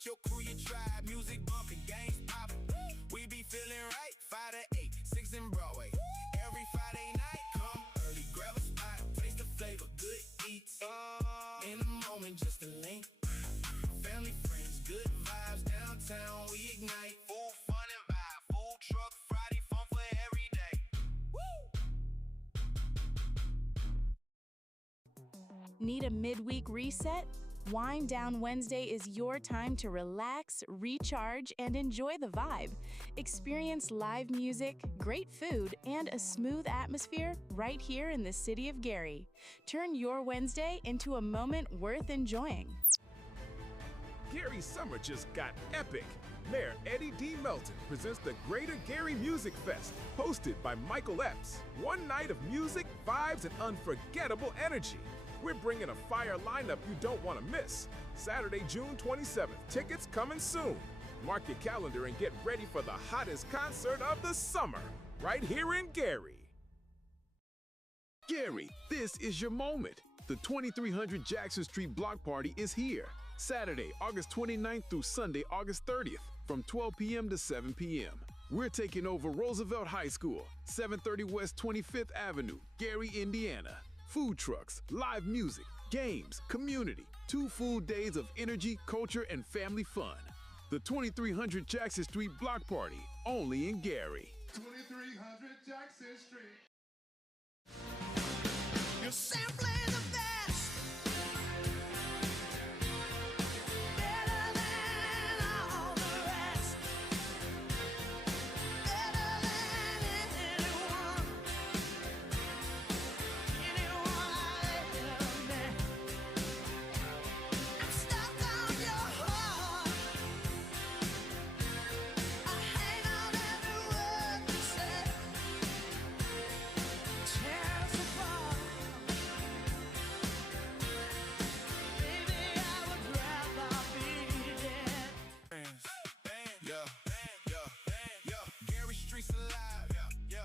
with your crew, your tribe. Music bumping, games popping. We be feeling right, 5 to 8, 6 in Broadway. Every Friday night, come early, grab a spot. Taste the flavor, good eats. In a moment, just a link. Family, friends, good vibes. Downtown, we ignite. Full fun and vibe. Full truck, Friday, fun for every day. Woo! Need a midweek reset? Wind Down Wednesday is your time to relax, recharge, and enjoy the vibe. Experience live music, great food, and a smooth atmosphere right here in the city of Gary. Turn your Wednesday into a moment worth enjoying. Gary's summer just got epic. Mayor Eddie D. Melton presents the Greater Gary Music Fest, hosted by Michael Epps. One night of music, vibes, and unforgettable energy. We're bringing a fire lineup you don't want to miss. Saturday, June 27th. Tickets coming soon. Mark your calendar and get ready for the hottest concert of the summer, right here in Gary. Gary, this is your moment. The 2300 Jackson Street Block Party is here. Saturday, August 29th through Sunday, August 30th, from 12 p.m. to 7 p.m. We're taking over Roosevelt High School, 730 West 25th Avenue, Gary, Indiana. Food trucks, live music, games, community, 2 full days of energy, culture, and family fun. The 2300 Jackson Street Block Party, only in Gary. 2300 Jackson Street. You're simply the best. Better than all the rest. Better than anyone. Anyone I've ever met. I'm stuck on your heart. I hang on every word you say. Tears apart. Baby, I would rather be dead. Yeah. Gary Street's alive.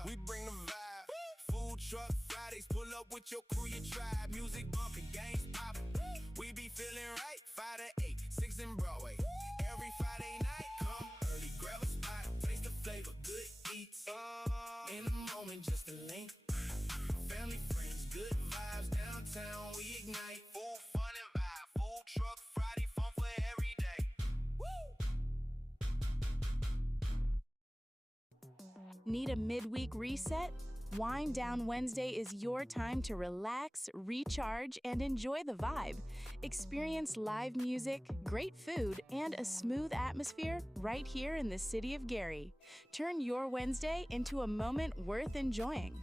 We bring the vibe. Food truck Fridays, pull up with your crew, your tribe. Music bumping, games popping. We be feeling right, 5 to 8, 6 in Broadway. Every Friday night, come early, grab a spot. Taste the flavor, good eats. In a moment, just a link. Family, friends, good vibes. Downtown, we ignite. Full fun and vibe. Full truck Friday, fun for every day. Woo! Need a midweek reset? Wind Down Wednesday is your time to relax, recharge, and enjoy the vibe. Experience live music, great food, and a smooth atmosphere right here in the city of Gary. Turn your Wednesday into a moment worth enjoying.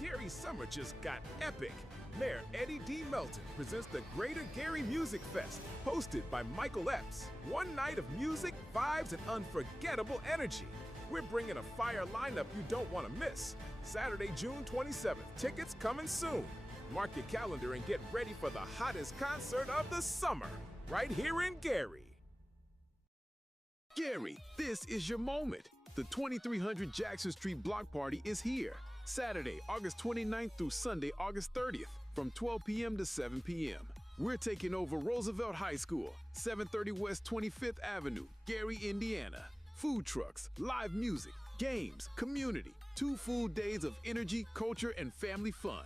Gary's summer just got epic. Mayor Eddie D. Melton presents the Greater Gary Music Fest, hosted by Michael Epps. One night of music, vibes, and unforgettable energy. We're bringing a fire lineup you don't want to miss. Saturday, June 27th. Tickets coming soon. Mark your calendar and get ready for the hottest concert of the summer, right here in Gary. Gary, this is your moment. The 2300 Jackson Street Block Party is here. Saturday, August 29th through Sunday, August 30th, from 12 p.m. to 7 p.m. We're taking over Roosevelt High School, 730 West 25th Avenue, Gary, Indiana. Food trucks, live music, games, community, 2 full days of energy, culture, and family fun.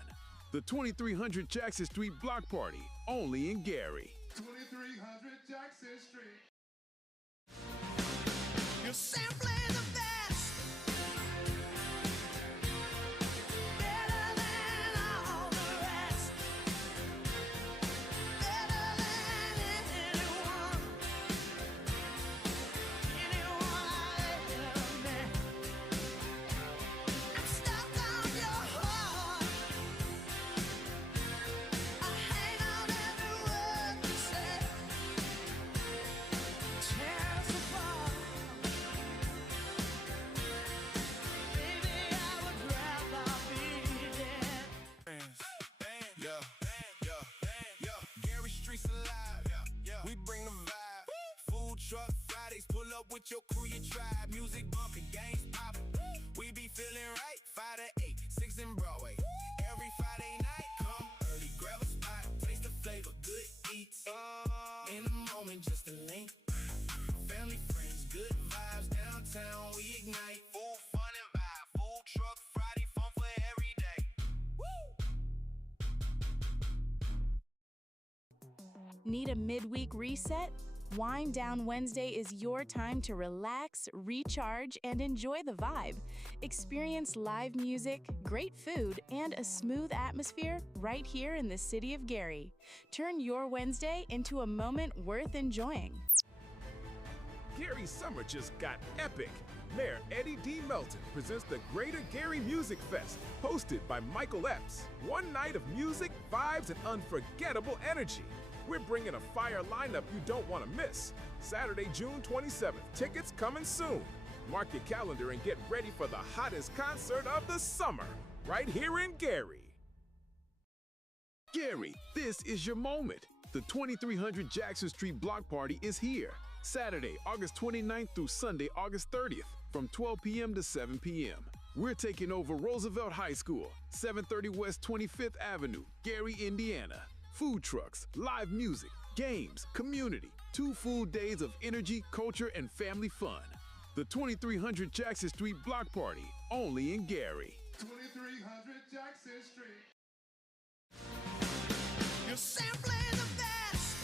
The 2300 Jackson Street Block Party, only in Gary. 2300 Jackson Street. You're simply the best. Better than all the rest. Better than anyone. Anyone I've ever met. I'm stuck on your heart. I hang on every word you say. Tears apart. Baby, I would rather be dead. Yeah. Gary Street's alive. We bring the vibe. Food truck Fridays, pull up with your crew, your tribe. Music bumping, games popping. We be feeling right, 5 to 8, 6 in Broadway. Every Friday night, come early, grab a spot. Taste the flavor, good eats. In a moment, just a Need a midweek reset? Wind Down Wednesday is your time to relax, recharge, and enjoy the vibe. Experience live music, great food, and a smooth atmosphere right here in the city of Gary. Turn your Wednesday into a moment worth enjoying. Gary's summer just got epic. Mayor Eddie D. Melton presents the Greater Gary Music Fest, hosted by Michael Epps. One night of music, vibes, and unforgettable energy. We're bringing a fire lineup you don't want to miss. Saturday, June 27th. Tickets coming soon. Mark your calendar and get ready for the hottest concert of the summer, right here in Gary. Gary, this is your moment. The 2300 Jackson Street Block Party is here. Saturday, August 29th through Sunday, August 30th, from 12 p.m. to 7 p.m. We're taking over Roosevelt High School, 730 West 25th Avenue, Gary, Indiana. Food trucks, live music, games, community, 2 full days of energy, culture, and family fun. The 2300 Jackson Street Block Party, only in Gary. 2300 Jackson Street. You're simply the best.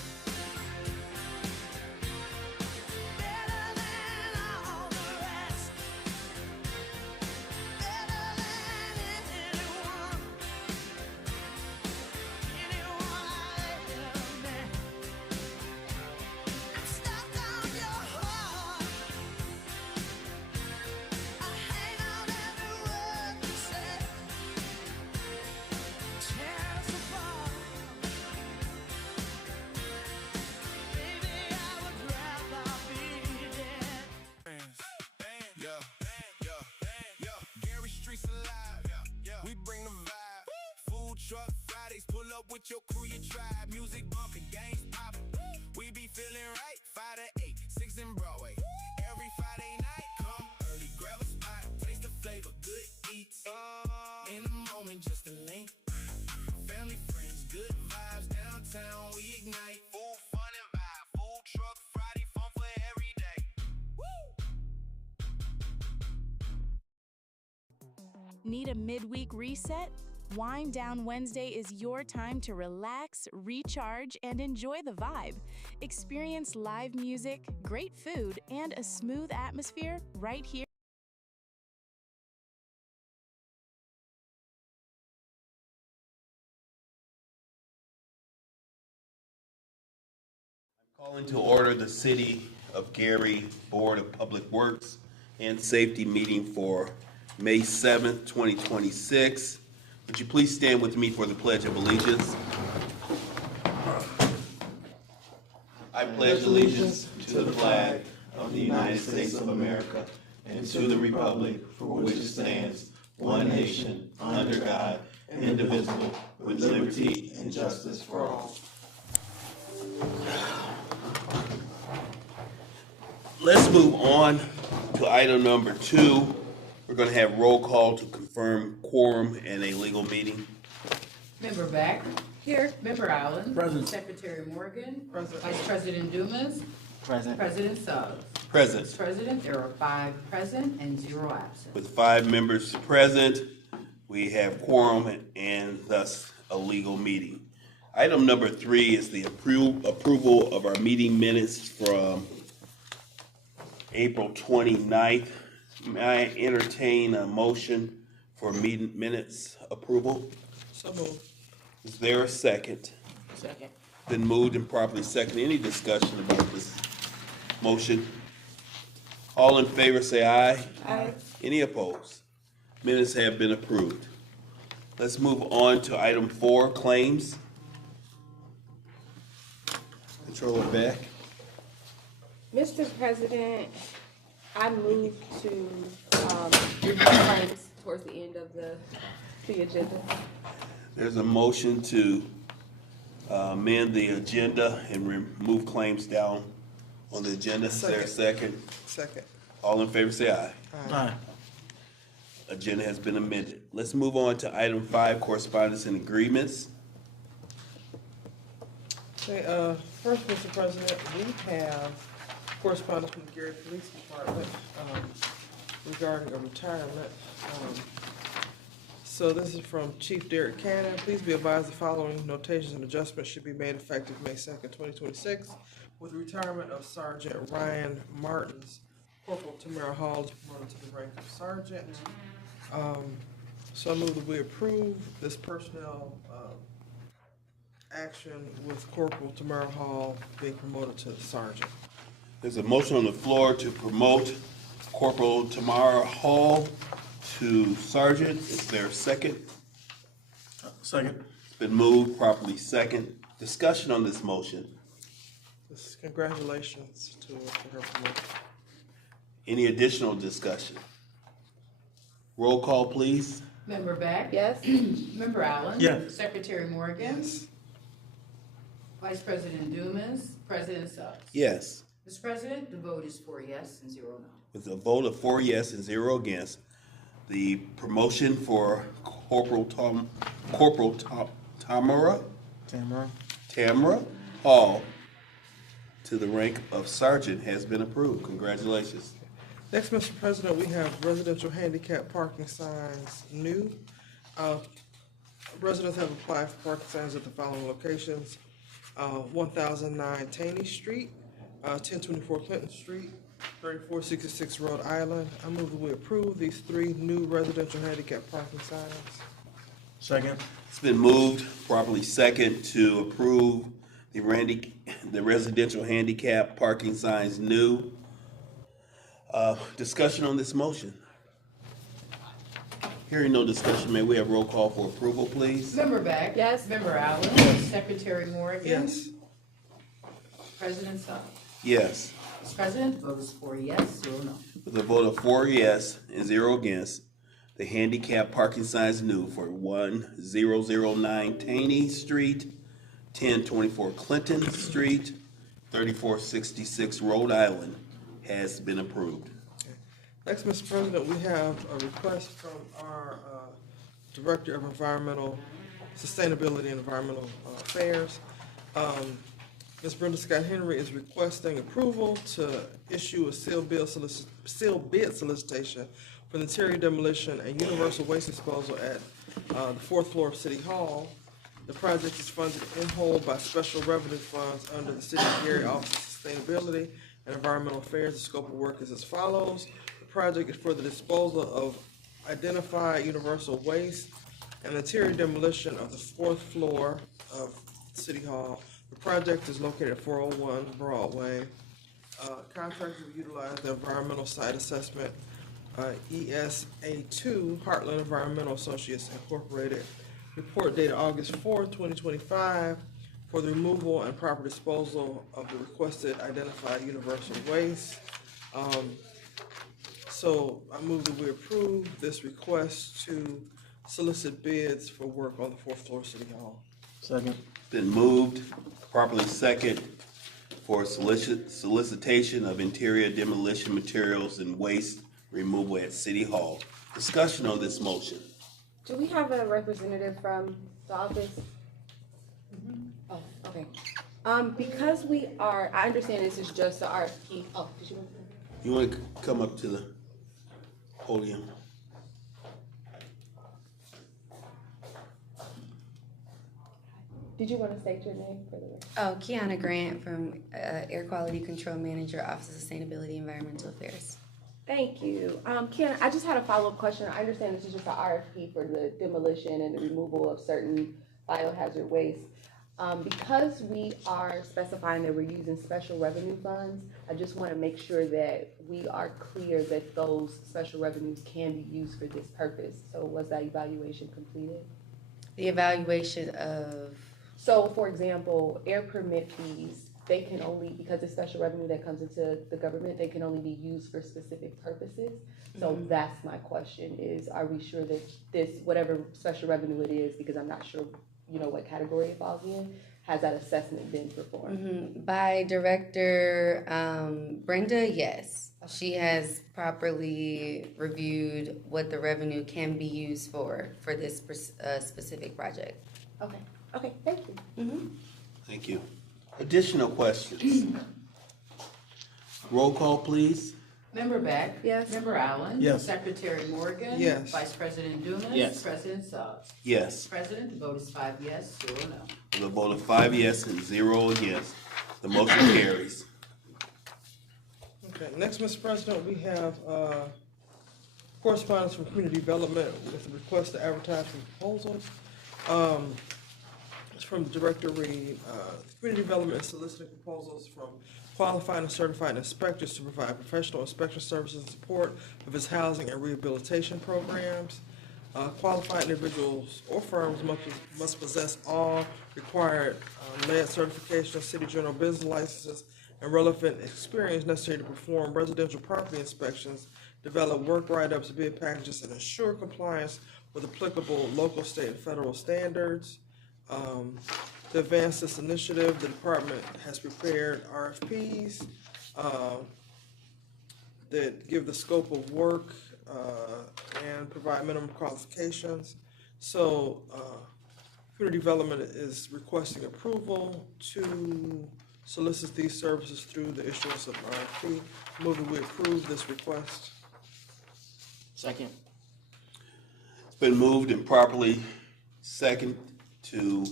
Better than all the rest. Better than anyone. Anyone I've ever met. I'm stuck on your heart. I hang on every word you say. Tear us apart. Baby, I would rather be dead. Yeah. Gary Street's alive. We bring the vibe. Food truck Fridays, pull up with your crew, your tribe. Music bumping, games popping. We be feeling right. 5 to 8, 6 in Broadway. Every Friday night, come early, grab a spot, taste the flavor, good eats. In the moment, just a link. Family, friends, good vibes. Downtown, we ignite. Full fun and vibe. Food truck Friday, fun for every day. Woo! Need a midweek reset? Wind Down Wednesday is your time to relax, recharge, and enjoy the vibe. Experience live music, great food, and a smooth atmosphere right here. Calling to order the City of Gary Board of Public Works and Safety meeting for May 7th, 2026. Would you please stand with me for the Pledge of Allegiance? I pledge allegiance to the flag of the United States of America and to the republic for which it stands, one nation, under God, indivisible, with liberty and justice for all. Let's move on to item number 2. We're going to have roll call to confirm quorum in a legal meeting. Member Beck. Here. Member Allen. Present. Secretary Morgan. Present. Vice President Dumas. Present. President Suggs. Present. Mr. President, there are 5 present and 0 absent. With 5 members present, we have quorum and thus a legal meeting. Item number 3 is the approval of our meeting minutes from April 29th. May I entertain a motion for meeting minutes approval? So moved. Is there a second? Second. Been moved and properly seconded. Any discussion about this motion? All in favor say aye. Aye. Any opposed? Minutes have been approved. Let's move on to item 4, claims. Controller Beck. Mr. President, I move to review claims towards the end of the agenda. There's a motion to amend the agenda and remove claims down on the agenda. Is there a second? Second. All in favor say aye. Aye. Agenda has been amended. Let's move on to item 5, correspondence and agreements. Okay, first, Mr. President, we have correspondence from the Gary Police Department regarding a retirement. So this is from Chief Derek Cannon. Please be advised the following notations and adjustments should be made effective May 2nd, 2026, with the retirement of Sergeant Ryan Martins. Corporal Tamara Hall is promoted to the rank of sergeant. So I move that we approve this personnel action with Corporal Tamara Hall being promoted to sergeant. There's a motion on the floor to promote Corporal Tamara Hall to sergeant. Is there a second? Second. It's been moved, properly second. Discussion on this motion. Congratulations to her promotion. Any additional discussion? Roll call, please. Member Beck? Yes. Member Allen? Yes. Secretary Morgan? Yes. Vice President Dumas? President Suggs? Yes. Mr. President, the vote is 4 yes and 0 no. With a vote of 4 yes and 0 against, the promotion for Corporal Tamara Hall to the rank of sergeant has been approved. Congratulations. Next, Mr. President, we have residential handicap parking signs new. Residents have applied for parking signs at the following locations: 1009 Taney Street, 1024 Clinton Street, 3466 Rhode Island. I move that we approve these 3 new residential handicap parking signs. Second. It's been moved, properly second, to approve the residential handicap parking signs new. Discussion on this motion. Hearing no discussion, may we have roll call for approval, please? Member Beck? Yes. Member Allen? Secretary Morgan? Yes. President Suggs? Yes. Mr. President, the vote is 4 yes, 0 no. With a vote of 4 yes and 0 against, the handicap parking signs new for 1009 Taney Street, 1024 Clinton Street, 3466 Rhode Island has been approved. Next, Mr. President, we have a request from our Director of Environmental Sustainability and Environmental Affairs. Ms. Brenda Scott Henry is requesting approval to issue a sealed bid solicitation for the interior demolition and universal waste disposal at the 4th floor of City Hall. The project is funded in whole by special revenue funds under the City of Gary Office of Sustainability and Environmental Affairs. The scope of work is as follows. The project is for the disposal of identified universal waste and interior demolition of the 4th floor of City Hall. The project is located at 401 Broadway. Contractors will utilize the Environmental Site Assessment, ESA2, Heartland Environmental Associates Incorporated. Report dated August 4th, 2025, for the removal and proper disposal of the requested identified universal waste. So I move that we approve this request to solicit bids for work on the 4th floor of City Hall. Second. Been moved, properly second, for solicitation of interior demolition materials and waste removal at City Hall. Discussion on this motion. Do we have a representative from the office? Oh, okay. Because we are, I understand this is just the RFP. Oh, did you want to? You want to come up to the podium? Did you want to state your name for the record? Oh, Kiana Grant from Air Quality Control Manager, Office of Sustainability and Environmental Affairs. Thank you. Ken, I just had a follow-up question. I understand this is just an RFP for the demolition and the removal of certain biohazard waste. Because we are specifying that we're using special revenue funds, I just want to make sure that we are clear that those special revenues can be used for this purpose. So was that evaluation completed? The evaluation of? So, for example, air permit fees, they can only, because it's special revenue that comes into the government, they can only be used for specific purposes. So that's my question is, are we sure that this, whatever special revenue it is, because I'm not sure, you know, what category it falls in, has that assessment been performed? By Director Brenda, yes. Okay. She has properly reviewed what the revenue can be used for this specific project. Okay, okay, thank you. Thank you. Additional questions? Roll call, please. Member Beck? Yes. Member Allen? Yes. Secretary Morgan? Yes. Vice President Dumas? Yes. President Suggs? Yes. President, the vote is 5 yes, 0 no. With a vote of 5 yes and 0 against, the motion carries. Okay, next, Mr. President, we have correspondence from Community Development with a request to advertise for proposals. It's from Director Reed. Community Development is soliciting proposals from qualified and certified inspectors to provide professional inspection services and support of its housing and rehabilitation programs. Qualified individuals or firms must possess all required lead certification, city general business licenses, and relevant experience necessary to perform residential property inspections, develop work write-ups, bid packages, and ensure compliance with applicable local, state, and federal standards. To advance this initiative, the department has prepared RFPs that give the scope of work and provide minimum qualifications. So, Community Development is requesting approval to solicit these services through the issuance of RFP. Move that we approve this request. Second. It's been moved and properly second to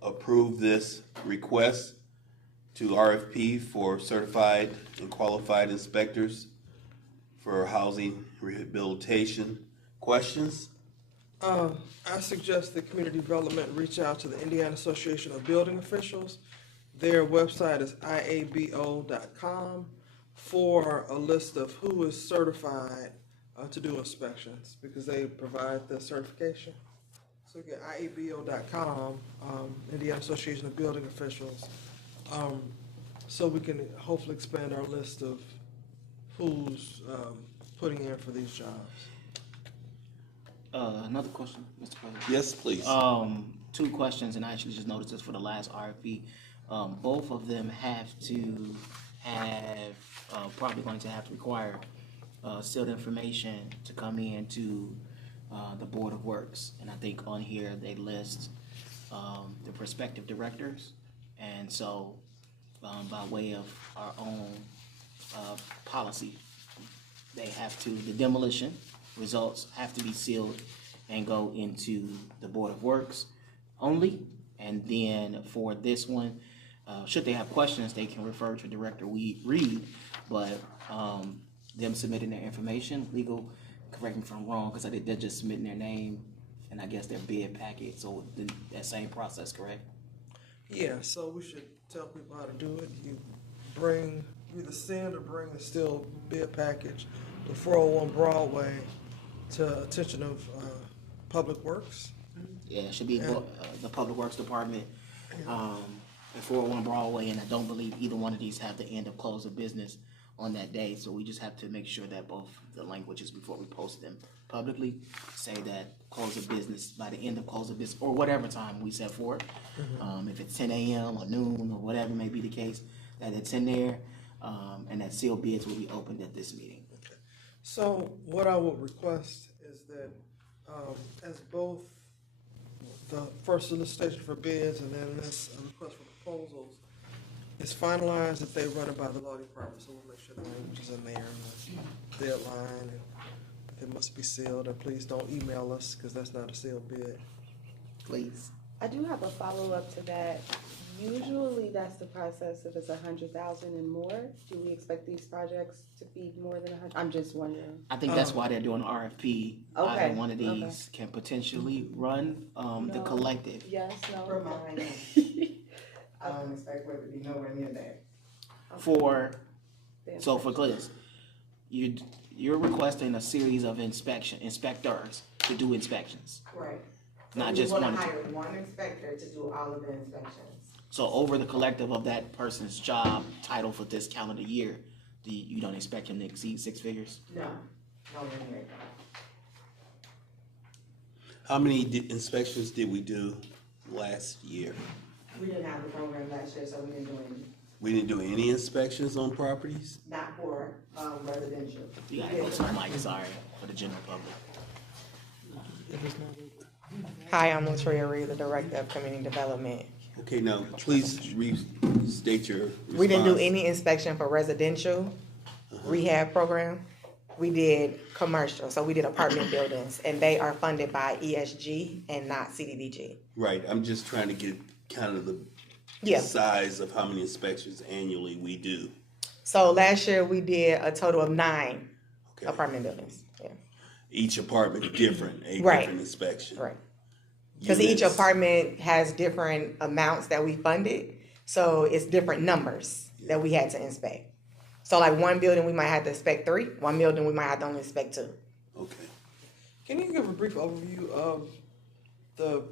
approve this request to RFP for certified and qualified inspectors for housing rehabilitation. Questions? I suggest that Community Development reach out to the Indiana Association of Building Officials. Their website is iabo.com for a list of who is certified to do inspections, because they provide the certification. So again, iabo.com, Indiana Association of Building Officials, so we can hopefully expand our list of who's putting in for these jobs. Another question, Mr. President. Yes, please. 2 questions, and I actually just noticed this for the last RFP. Both of them have to have, probably going to have to require sealed information to come in to the Board of Works. And I think on here they list the prospective directors. And so by way of our own policy, they have to, the demolition results have to be sealed and go into the Board of Works only. And then for this one, should they have questions, they can refer to Director Reed, but them submitting their information, legal, correct me if I'm wrong, because they're just submitting their name and I guess their bid packet, so that same process, correct? Yeah, so we should tell people how to do it. You bring, either send or bring the steel bid package to 401 Broadway to attention of Public Works. Yeah, it should be the Public Works Department at 401 Broadway, and I don't believe either one of these have the end of close of business on that day, so we just have to make sure that both the languages before we post them publicly say that close of business by the end of close of business, or whatever time we set for it. If it's 10 a.m. or noon or whatever may be the case, that it's in there, and that sealed bids will be opened at this meeting. Okay. So what I would request is that as both the first solicitation for bids and then this request for proposals is finalized, if they run it by the law department, so we'll make sure the language is in there and the deadline, and it must be sealed, and please don't email us, because that's not a sealed bid. Please. I do have a follow-up to that. Usually that's the process if it's 100,000 and more. Do we expect these projects to be more than 100? I'm just wondering. I think that's why they're doing RFP. Okay. Either one of these can potentially run the collective. Yes, no. For mine, I don't expect what to be nowhere near that. For Glynis, you're requesting a series of inspectors to do inspections. Right. Not just one. We want to hire one inspector to do all of the inspections. So over the collective of that person's job title for this calendar year, you don't expect him to exceed 6 figures? No, nowhere near that. How many inspections did we do last year? We didn't have the program last year, so we didn't do any. We didn't do any inspections on properties? Not for residential. You gotta go to the mic, sorry, for the general public. Hi, I'm Latoya Reed, the Director of Community Development. Okay, now, please restate your response. We didn't do any inspection for residential rehab program. We did commercial, so we did apartment buildings, and they are funded by ESG and not CDBG. Right, I'm just trying to get kind of the size of how many inspections annually we do. So last year, we did a total of 9 apartment buildings. Yeah. Each apartment different, Right. different inspection. Right. Because each apartment has different amounts that we funded, so it's different numbers that we had to inspect. So like one building, we might have to inspect 3, one building, we might have to only inspect 2. Okay. Can you give a brief overview of the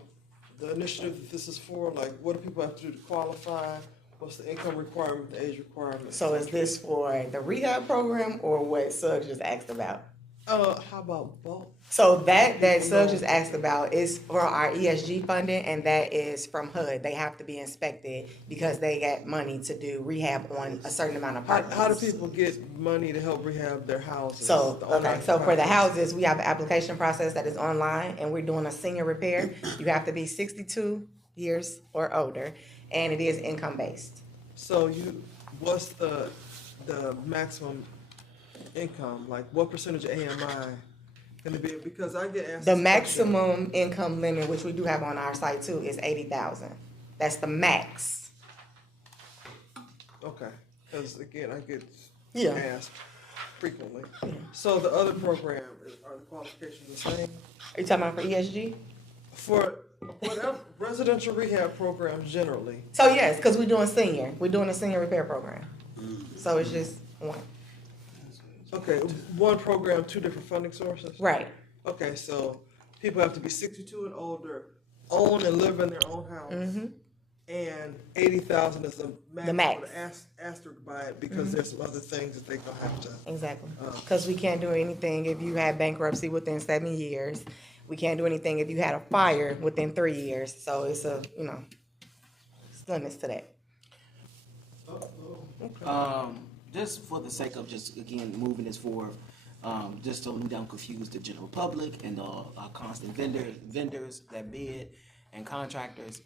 initiative that this is for? Like, what do people have to do to qualify? What's the income requirement, the age requirement? So is this for the rehab program or what Suggs just asked about? How about both? So that Suggs just asked about is for our ESG funding, and that is from HUD. They have to be inspected because they got money to do rehab on a certain amount of apartments. How do people get money to help rehab their houses? So for the houses, we have an application process that is online, and we're doing a senior repair. You have to be 62 years or older, and it is income based. So what's the maximum income? Like, what percentage of AMI can it be? Because I get asked. The maximum income limit, which we do have on our site too, is 80,000. That's the max. Okay, because again, I get Yeah. asked frequently. So the other program, are the qualifications the same? Are you talking about for ESG? For whatever residential rehab programs generally. So yes, because we're doing senior. We're doing a senior repair program. So it's just one. Okay, one program, 2 different funding sources? Right. Okay, so people have to be 62 and older, own and live in their own house. And 80,000 is the max. The max. With an asterisk by it because there's some other things that they're gonna have to. Exactly. Because we can't do anything if you had bankruptcy within 7 years. We can't do anything if you had a fire within 3 years. So it's limits to that. Just for the sake of just again moving this forward, just so we don't confuse the general public and our constant vendors that bid and contractors.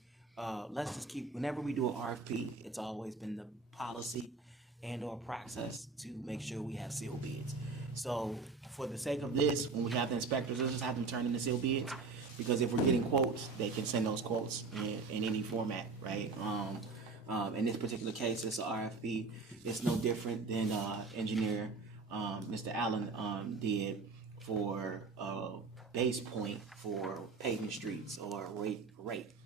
Let's just keep, whenever we do an RFP, it's always been the policy and or process to make sure we have sealed bids. So for the sake of this, when we have the inspectors, let's just have them turn in the sealed bids, because if we're getting quotes, they can send those quotes in any format, right? In this particular case, it's an RFP. It's no different than engineer Mr. Allen did for base point for paving streets or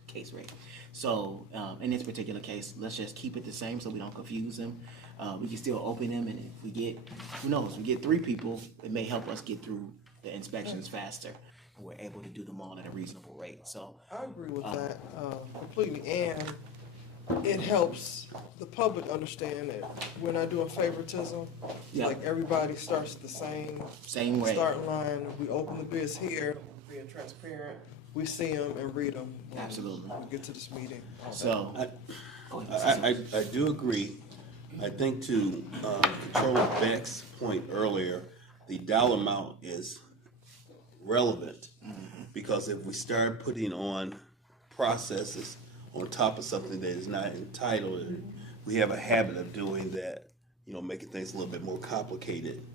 case rate. So in this particular case, let's just keep it the same so we don't confuse them. We can still open them, and if we get, who knows, we get 3 people, it may help us get through the inspections faster, and we're able to do them all at a reasonable rate. So I agree with that completely, and it helps the public understand that we're not doing favoritism. Like everybody starts the same way. Starting line. We open the bids here, being transparent. We see them and read them. Absolutely. We get to this meeting. So I do agree. I think to Controller Beck's point earlier, the dollar amount is relevant because if we start putting on processes on top of something that is not entitled, we have a habit of doing that, making things a little bit more complicated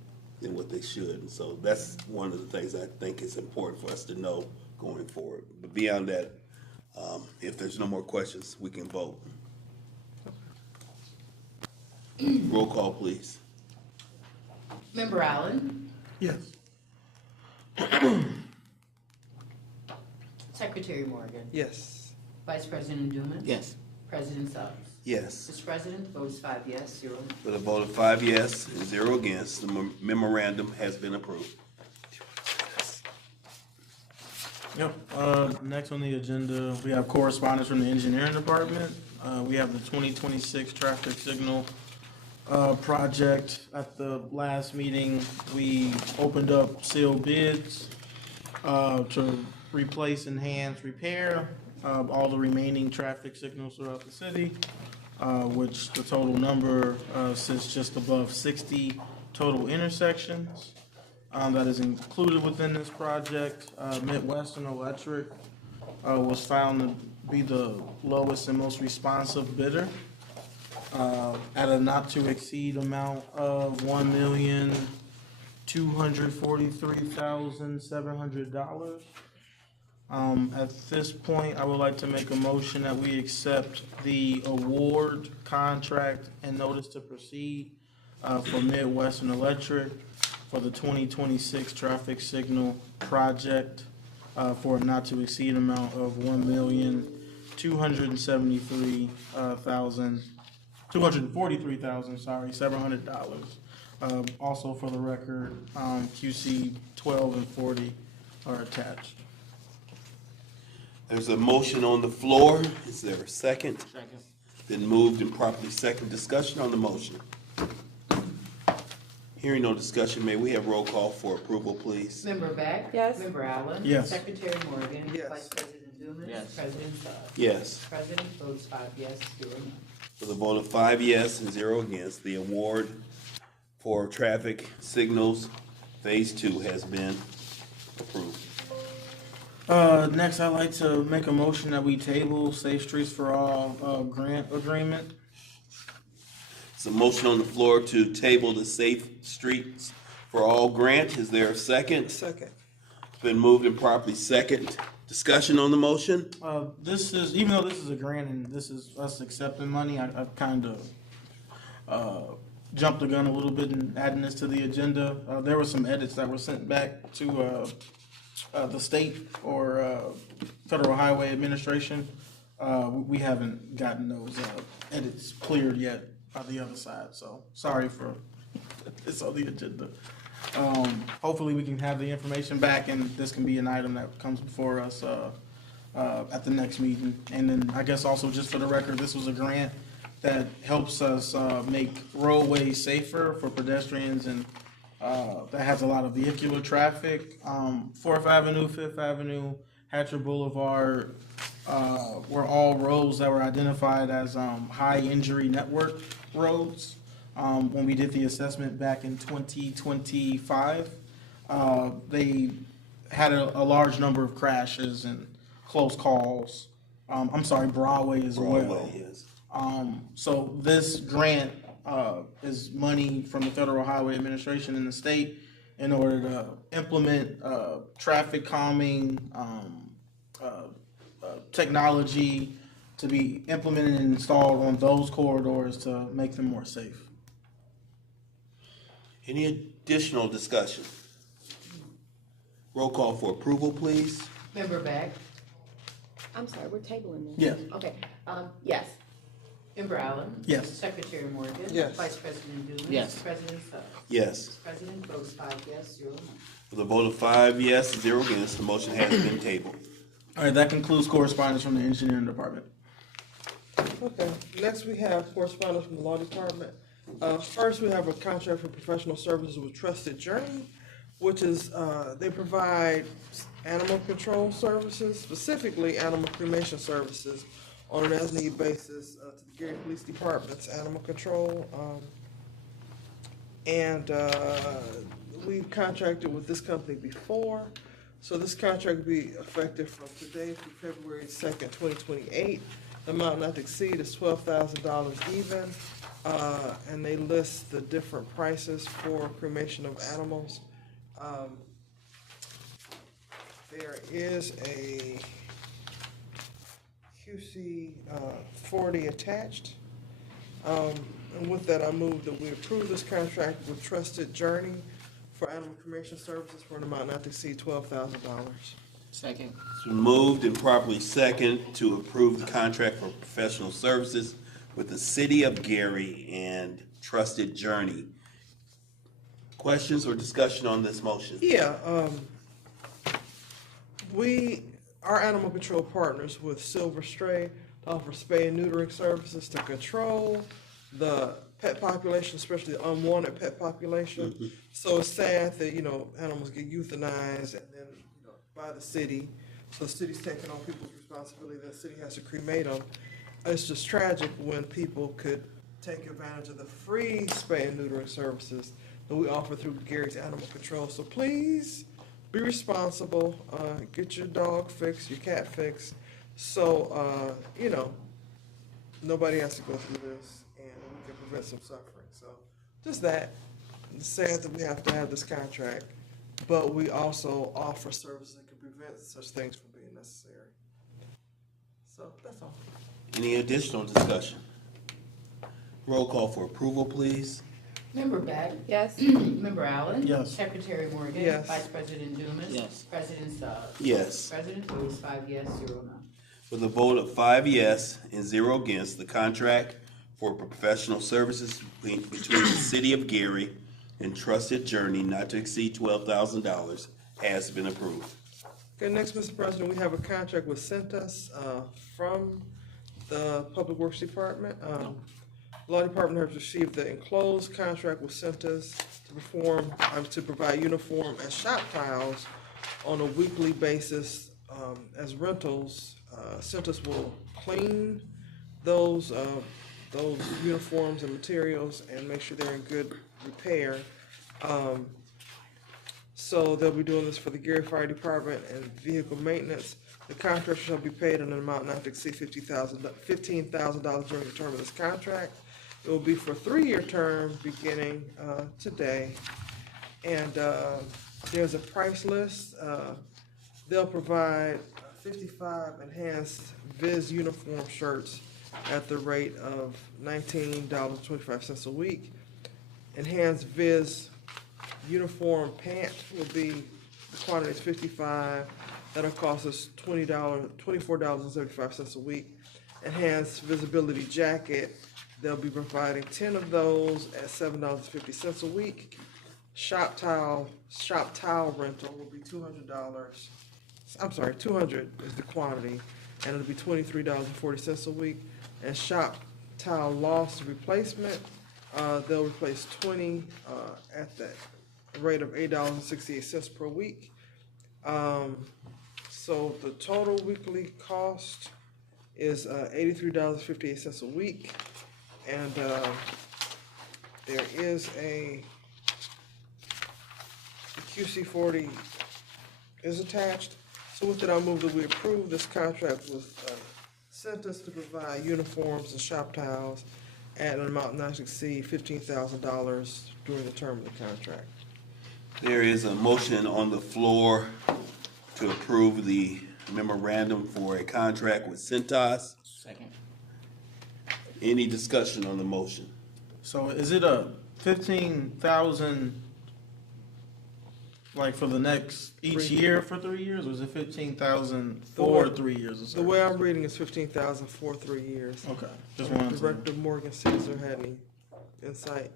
than what they should. And so that's one of the things I think is important for us to know going forward. But beyond that, if there's no more questions, we can vote. Roll call, please. Member Allen? Yes. Secretary Morgan? Yes. Vice President Dumas? Yes. President Suggs? Yes. Mr. President, the vote is 5 yes, 0 no. With a vote of 5 yes and 0 against, the memorandum has been approved. Yep. Next on the agenda, we have correspondence from the engineering department. We have the 2026 traffic signal project. At the last meeting, we opened up sealed bids to replace, enhance, repair all the remaining traffic signals throughout the city, which the total number sits just above 60 total intersections. That is included within this project. Midwestern Electric was found to be the lowest and most responsive bidder at a not to exceed amount of $1,243,700. At this point, I would like to make a motion that we accept the award, contract, and notice to proceed for Midwestern Electric for the 2026 traffic signal project for a not to exceed amount of $1,243,700. Also for the record, QC 12 and 40 are attached. There's a motion on the floor. Is there a second? Second. Been moved and properly second. Discussion on the motion. Hearing no discussion, may we have roll call for approval, please? Member Beck? Yes. Member Allen? Yes. Secretary Morgan? Yes. Vice President Dumas? Yes. President Sugg? Yes. President votes 5 yes, 0 no. With a vote of 5 yes and 0 against, the award for traffic signals Phase 2 has been approved. Next, I'd like to make a motion that we table Safe Streets for All grant agreement. There's a motion on the floor to table the Safe Streets for All grant. Is there a second? Second. It's been moved and properly second. Discussion on the motion? This is, even though this is a grant and this is us accepting money, I've kind of jumped the gun a little bit in adding this to the agenda. There were some edits that were sent back to the state or Federal Highway Administration. We haven't gotten those edits cleared yet by the other side, so sorry for this on the agenda. Hopefully we can have the information back and this can be an item that comes before us at the next meeting. And then I guess also just for the record, this was a grant that helps us make roadways safer for pedestrians and that has a lot of vehicular traffic. 4th Avenue, 5th Avenue, Hatcher Boulevard were all roads that were identified as high injury network roads. When we did the assessment back in 2025, they had a large number of crashes and close calls. I'm sorry, Broadway as well. Broadway, yes. So this grant is money from the Federal Highway Administration in the state in order to implement traffic calming technology to be implemented and installed on those corridors to make them more safe. Any additional discussion? Roll call for approval, please. Member Beck? I'm sorry, we're tabling this. Yes. Okay, yes. Member Allen? Yes. Secretary Morgan? Yes. Vice President Dumas? Yes. President Sugg? Yes. President votes 5 yes, 0 no. With a vote of 5 yes and 0 against, the motion has been tabled. All right, that concludes correspondence from the engineering department. Okay, next we have correspondence from the law department. First, we have a contract for professional services with Trusted Journey, which is, they provide animal control services, specifically animal cremation services on an as-need basis to the Gary Police Department's animal control. We've contracted with this company before, so this contract will be effective from today through February 2nd, 2028. The amount not to exceed is $12,000 even, and they list the different prices for cremation of animals. There is a QC 40 attached. And with that, I move that we approve this contract with Trusted Journey for animal cremation services for an amount not to exceed $12,000. Second. It's been moved and properly second to approve the contract for professional services with the City of Gary and Trusted Journey. Questions or discussion on this motion? Yeah, our animal control partners with Silver Stray to offer spay and neutering services to control the pet population, especially the unwanted pet population. Mm-hmm. So it's sad that, animals get euthanized and then, by the city. So the city's taking on people's responsibility, the city has to cremate them. It's just tragic when people could take advantage of the free spay and neutering services that we offer through Gary's Animal Control. So please be responsible, get your dog fixed, your cat fixed, So, nobody has to go through this, and we can prevent some suffering. So, just that. It's sad that we have to have this contract, but we also offer services that can prevent such things from being necessary. So, that's all. Any additional discussion? Roll call for approval, please. Member Beck? Yes. Member Allen? Yes. Secretary Morgan? Yes. Vice President Dumas? Yes. President Stubbs? Yes. President Booth, 5 yes, 0 no. With a vote of 5 yes and 0 against, the contract for professional services between the City of Gary and Trusted Journey not to exceed $12,000 has been approved. Okay, next, Mr. President, we have a contract with Centus from the Public Works Department. Law Department has received the enclosed contract with Centus to provide uniform and shop tiles on a weekly basis as rentals. Centus will clean those uniforms and materials and make sure they're in good repair. So they'll be doing this for the Gary Fire Department and vehicle maintenance. The contract shall be paid in an amount not to exceed $15,000 during the term of this contract. It will be for a 3-year term beginning today. And there's a price list. They'll provide 55 enhanced Viz uniform shirts at the rate of $19.25 a week. Enhanced Viz uniform pant will be, the quantity is 55. That'll cost us $24.75 a week. Enhanced visibility jacket, they'll be providing 10 of those at $7.50 a week. Shop tile rental will be $200. I'm sorry, 200 is the quantity, and it'll be $23.40 a week. And shop tile loss replacement, they'll replace 20 at the rate of $8.68 per week. So the total weekly cost is $83.58 a week, and there is the QC40 is attached. So with that, I'll move that we approve this contract with Centus to provide uniforms and shop towels at an amount not to exceed $15,000 during the term of the contract. There is a motion on the floor to approve the memorandum for a contract with Centos. Second. Any discussion on the motion? So is it a 15,000 like for the next each year for 3 years, or is it 15,000 for 3 years? The way I'm reading is 15,000 for 3 years. Okay, just wanted to. Director Morgan Caesar had any insight?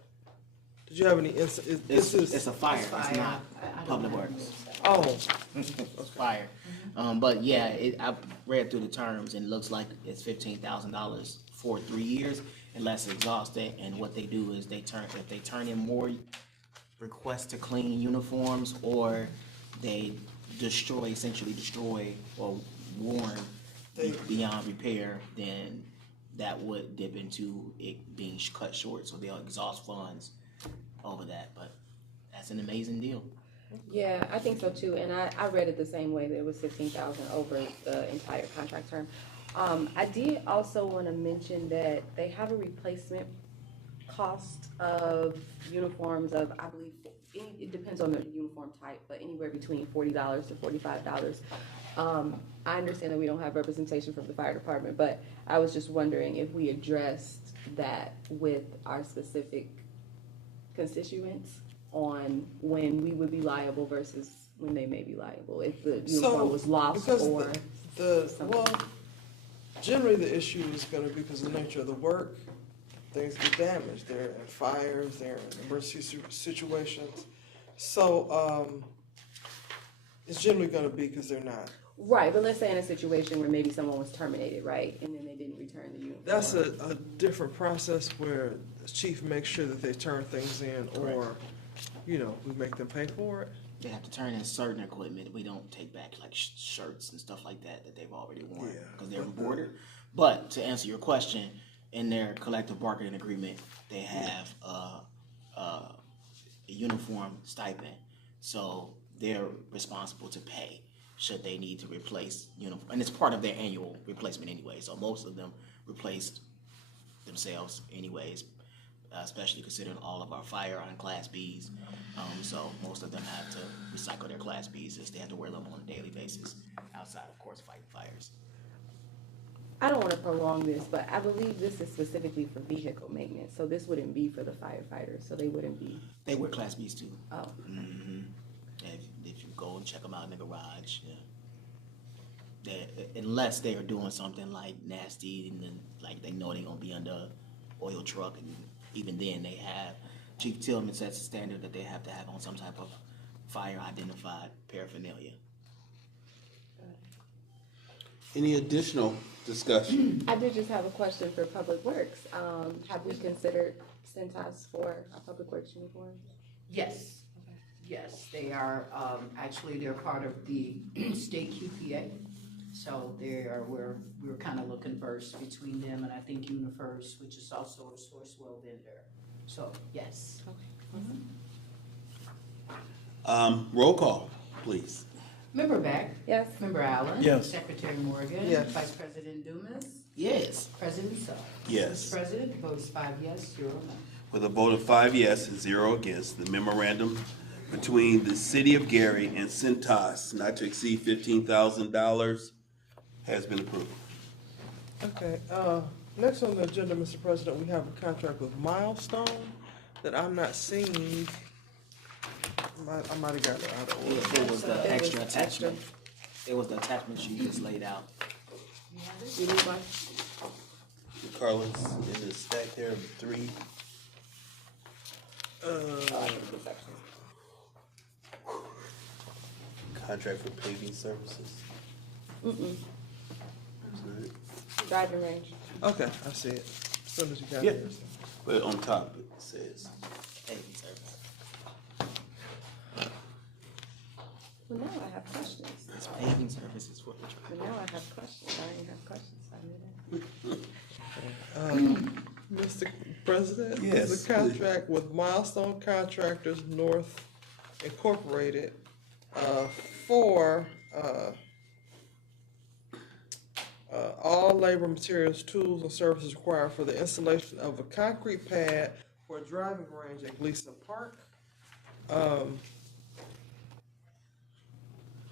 Did you have any insight? It's a fire. It's not Public Works. Oh, It's fire. But yeah, I read through the terms and it looks like it's $15,000 for 3 years unless it's exhausted. And what they do is if they turn in more requests to clean uniforms, or they essentially destroy or worn beyond repair, then that would dip into it being cut short. So they'll exhaust funds over that. But that's an amazing deal. Yeah, I think so too, and I read it the same way, that it was 15,000 over the entire contract term. I did also want to mention that they have a replacement cost of uniforms of, I believe, it depends on the uniform type, but anywhere between $40 to $45. I understand that we don't have representation from the fire department, but I was just wondering if we addressed that with our specific constituents on when we would be liable versus when they may be liable, if the uniform was lost or generally the issue is going to be because of the nature of the work. Things get damaged. They're in fires, they're in emergency situations. So it's generally going to be because they're not. Right, but let's say in a situation where maybe someone was terminated, right, and then they didn't return the uniform. That's a different process where the chief makes sure that they turn things in, or, we make them pay for it. They have to turn in certain equipment. We don't take back like shirts and stuff like that they've already worn because they're embroidered. But to answer your question, in their collective bargaining agreement, they have a uniform stipend, so they're responsible to pay should they need to replace uniform, and it's part of their annual replacement anyway, so most of them replaced themselves anyways, especially considering all of our fire on Class Bs. So most of them have to recycle their Class Bs since they have to wear them on a daily basis, outside, of course, fighting fires. I don't want to prolong this, but I believe this is specifically for vehicle maintenance, so this wouldn't be for the firefighters, so they wouldn't be. They wear Class Bs too. Oh. Mm-hmm. If you go and check them out in the garage, yeah. Unless they are doing something like nasty and then, like they know they're gonna be under an oil truck, and even then they have, Chief Tillman sets a standard that they have to have on some type of fire identified paraphernalia. Any additional discussion? I did just have a question for Public Works. Have we considered Cintas for our Public Works uniforms? Yes, yes, they are, actually, they're part of the state QPA. So we're kind of looking first between them and I think UniFirst, which is also a Sourcewell vendor. So, yes. Okay. Roll call, please. Member Beck? Yes. Member Allen? Yes. Secretary Morgan? Yes. Vice President Dumas? Yes. President Suggs? Yes. Mr. President, the vote is 5 yes, 0 no. With a vote of 5 yes and 0 against, the memorandum between the City of Gary and Cintas not to exceed $15,000 has been approved. Okay, next on the agenda, Mr. President, we have a contract with Milestone that I'm not seeing. I might have got it out of order. It was the extra attachment. It was the attachment she just laid out. You need one? Carlos, in the stack there of 3. Contract for paving services. Driving range. Okay, I see it. As soon as you got Yeah. it. But on top it says, Paving service. Well, now I have questions. It's paving services for the But now I have questions. I didn't have questions. I knew that. Mr. President, Yes, this is a contract with Milestone Contractors North Incorporated for all labor, materials, tools, and services required for the installation of a concrete pad for a driving range at Gleason Park.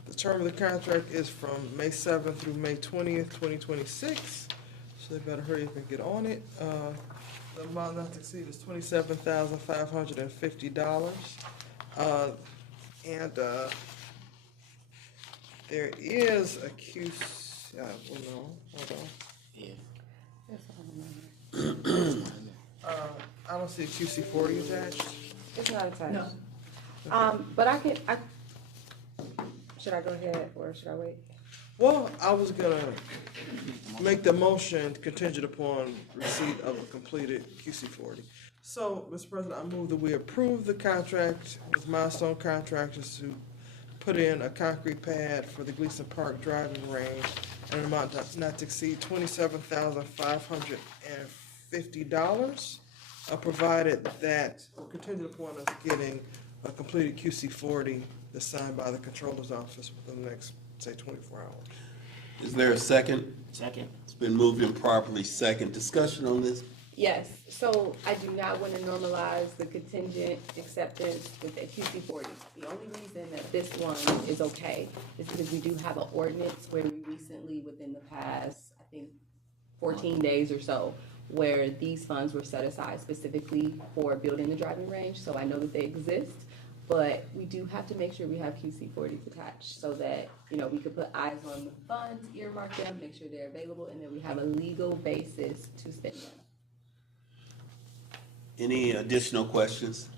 The term of the contract is from May 7th through May 20th, 2026. So they better hurry up and get on it. The amount not to exceed is $27,550. And there is a QC, well, no, hold on. Yeah. I don't see a QC40 attached. It's not attached. No. But should I go ahead or should I wait? Well, I was gonna make the motion contingent upon receipt of a completed QC40. So, Mr. President, I move that we approve the contract with Milestone Contractors to put in a concrete pad for the Gleason Park driving range at an amount not to exceed $27,550, provided that, contingent upon us getting a completed QC40 that's signed by the Controller's Office within the next, say, 24 hours. is there a second? Second. It's been moved and properly second. Discussion on this? Yes, so I do not want to normalize the contingent acceptance with the QC40. The only reason that this one is okay is because we do have an ordinance where we recently, within the past, I think, 14 days or so, where these funds were set aside specifically for building the driving range, so I know that they exist. But we do have to make sure we have QC40s attached so that, we could put eyes on the funds, earmark them, make sure they're available, and then we have a legal basis to spend them. Any additional questions?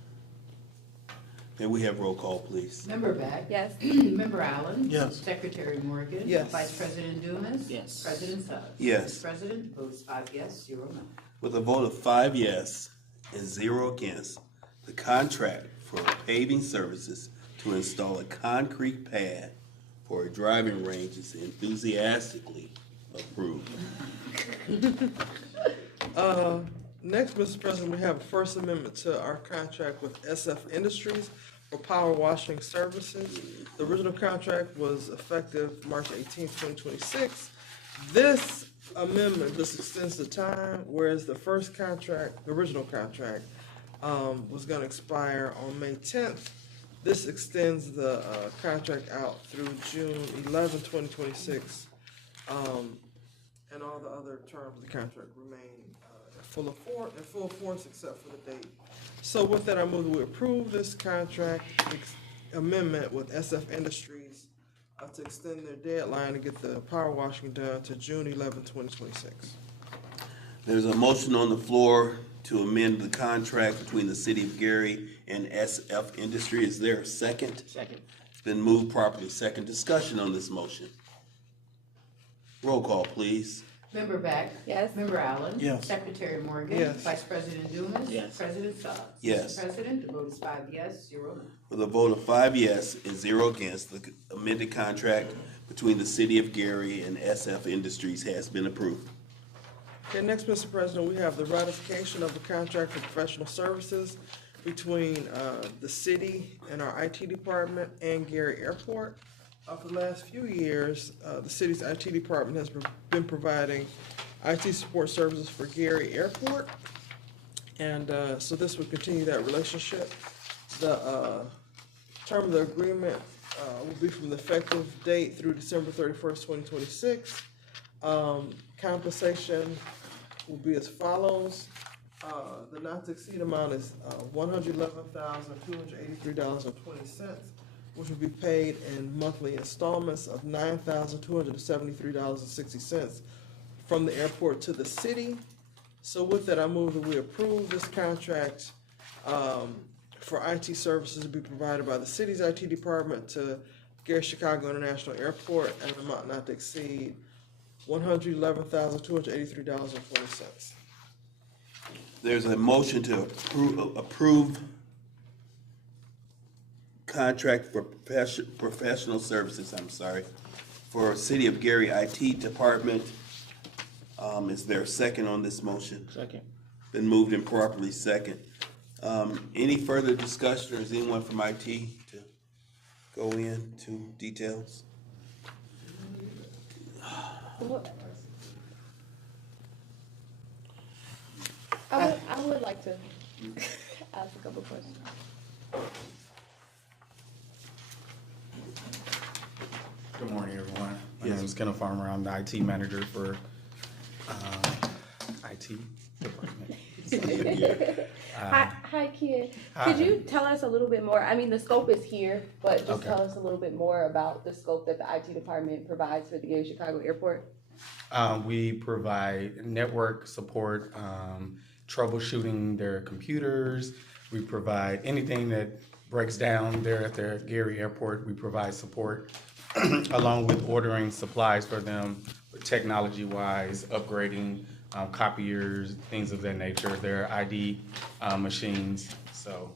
May we have roll call, please? Member Beck? Yes. Member Allen? Yes. Secretary Morgan? Yes. Vice President Dumas? Yes. President Suggs? Yes. Mr. President, vote is 5 yes, 0 no. With a vote of 5 yes and 0 against, the contract for paving services to install a concrete pad for a driving range is enthusiastically approved. Next, Mr. President, we have a First Amendment to our contract with SF Industries for power washing services. The original contract was effective March 18th, 2026. This amendment just extends the time, whereas the first contract, the original contract, was gonna expire on May 10th. This extends the contract out through June 11th, 2026. And all the other terms of the contract remain in full force except for the date. So with that, I move that we approve this contract amendment with SF Industries to extend their deadline to get the power washing done to June 11th, 2026. There's a motion on the floor to amend the contract between the City of Gary and SF Industry. Is there a second? Second. It's been moved properly. Second discussion on this motion. Roll call, please. Member Beck? Yes. Member Allen? Yes. Secretary Morgan? Yes. Vice President Dumas? Yes. President Scott? Yes. Mr. President, the vote is 5 yes, 0 no. With a vote of 5 yes and 0 against, the amended contract between the City of Gary and SF Industries has been approved. Okay, next, Mr. President, we have the ratification of the contract for professional services between the city and our IT department and Gary Airport. For the last few years, the city's IT department has been providing IT support services for Gary Airport. And so this would continue that relationship. The term of the agreement will be from the effective date through December 31st, 2026. Compensation will be as follows. The not to exceed amount is $111,283.20, which will be paid in monthly installments of $9,273.60 from the airport to the city. So with that, I move that we approve this contract for IT services to be provided by the city's IT department to Gary Chicago International Airport at an amount not to exceed $111,283.20. There's a motion to approve contract for professional services, for City of Gary IT Department. Is there a second on this motion? Second. Been moved and properly second. Any further discussion, or is anyone from IT to go into details? I would like to ask a couple questions. Good morning, everyone. My name is Kenneth Farmer. I'm the IT manager for IT department. Hi, Ken. Hi. Could you tell us a little bit more? I mean, the scope is here, but just Okay. tell us a little bit more about the scope that the IT department provides for the Gary Chicago Airport. We provide network support, troubleshooting their computers. We provide anything that breaks down there at the Gary Airport. We provide support along with ordering supplies for them, technology-wise, upgrading copiers, things of that nature, their ID machines. So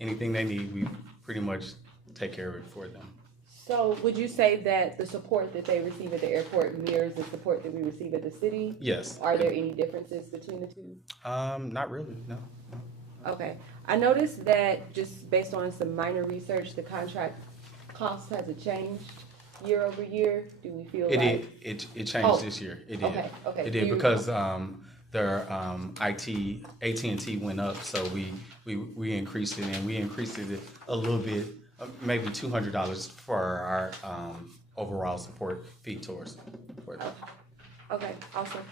anything they need, we pretty much take care of it for them. So would you say that the support that they receive at the airport mirrors the support that we receive at the city? Yes. Are there any differences between the two? Not really, no. Okay. I noticed that just based on some minor research, the contract cost hasn't changed year over year. Do we feel It like? did. It changed this year. It did. Okay. It did because their IT, AT&T went up, so we increased it, and we increased it a little bit, maybe $200 for our overall support fee towards for them. Okay, awesome.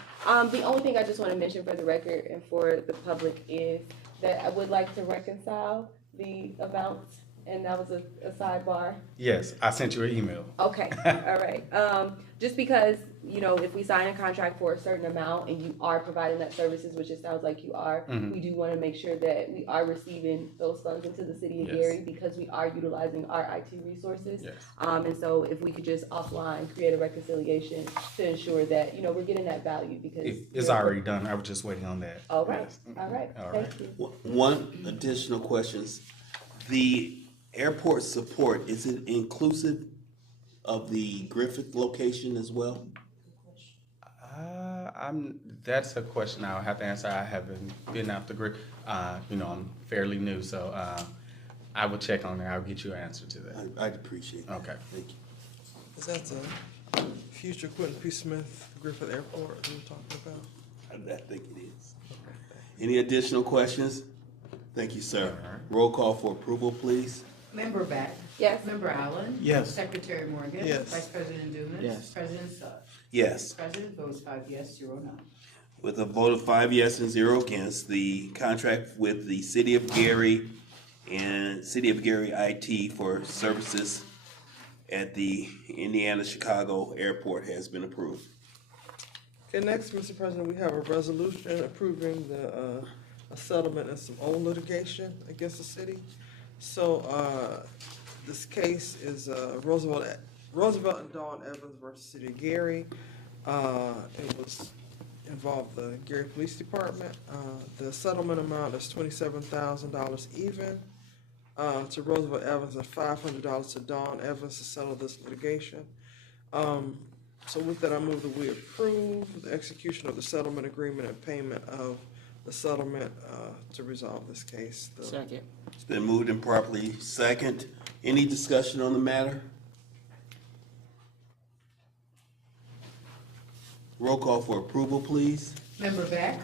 The only thing I just want to mention for the record and for the public is that I would like to reconcile the amounts, and that was a sidebar. Yes, I sent you an email. Okay, all right. Just because, you know, if we sign a contract for a certain amount and you are providing that services, which it sounds like you are, we do want to make sure that we are receiving those funds into the city of Gary because we are utilizing our IT resources. Yes. And so if we could just offline create a reconciliation to ensure that, you know, we're getting that value because It's already done. I was just waiting on that. All right, Yes. all right. All Thank right. you. One additional question. The airport support, is it inclusive of the Griffith location as well? That's a question I'll have to answer. I haven't been out the grid. You know, I'm fairly new, so I will check on that. I'll get you an answer to that. I'd appreciate that. Okay. Thank you. Is that the future Quentin P. Smith Griffith Airport that we're talking about? I think it is. Any additional questions? Thank you, sir. Roll call for approval, please. Member Beck? Yes. Member Allen? Yes. Secretary Morgan? Yes. Vice President Dumas? Yes. President Sugg? Yes. President votes 5 yes, 0 no. With a vote of 5 yes and 0 against, the contract with the City of Gary and City of Gary IT for services at the Indiana-Chicago Airport has been approved. Okay, next, Mr. President, we have a resolution approving a settlement in some old litigation against the city. So, this case is, Roosevelt and Dawn Evans versus City of Gary. It was involved the Gary Police Department. The settlement amount is $27,000 even to Roosevelt Evans and $500 to Dawn Evans to settle this litigation. So with that, I move that we approve the execution of the settlement agreement and payment of the settlement to resolve this case. Second. It's been moved and properly second. Any discussion on the matter? Roll call for approval, please. Member Beck?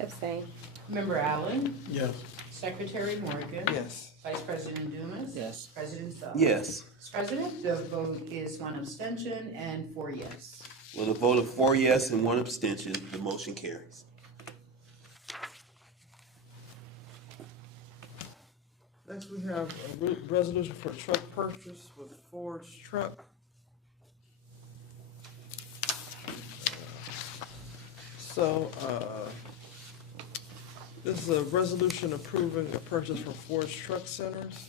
Abstain. Member Allen? Yes. Secretary Morgan? Yes. Vice President Dumas? Yes. President Sugg? Yes. Mr. President, the vote is 1 abstention and 4 yes. With a vote of 4 yes and 1 abstention, the motion carries. Next, we have a resolution for truck purchase with Ford's truck. This is a resolution approving a purchase from Ford's Truck Centers.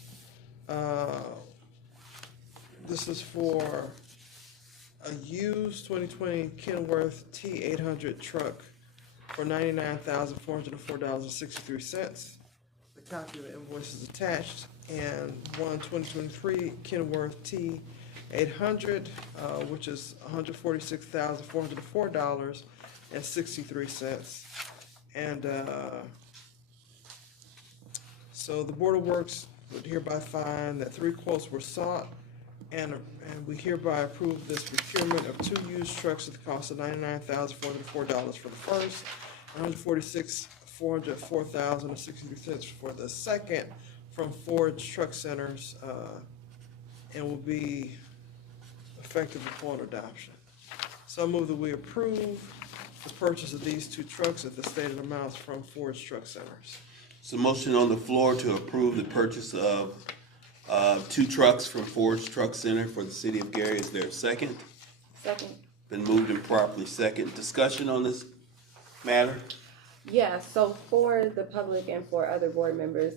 This is for a used 2020 Kenworth T800 truck for $99,404.63. The copy of the invoice is attached, and one 2023 Kenworth T800, which is $146,404.63. And so the Board of Works would hereby find that 3 quotes were sought, and we hereby approve this procurement of 2 used trucks at the cost of $99,404 for the first, $146,404.63 for the second from Ford's Truck Centers, and will be effective upon adoption. So I move that we approve the purchase of these 2 trucks at the stated amounts from Ford's Truck Centers. So motion on the floor to approve the purchase of 2 trucks from Ford's Truck Center for the City of Gary. Is there a second? Second. Been moved and properly second. Discussion on this matter? Yeah, so for the public and for other board members,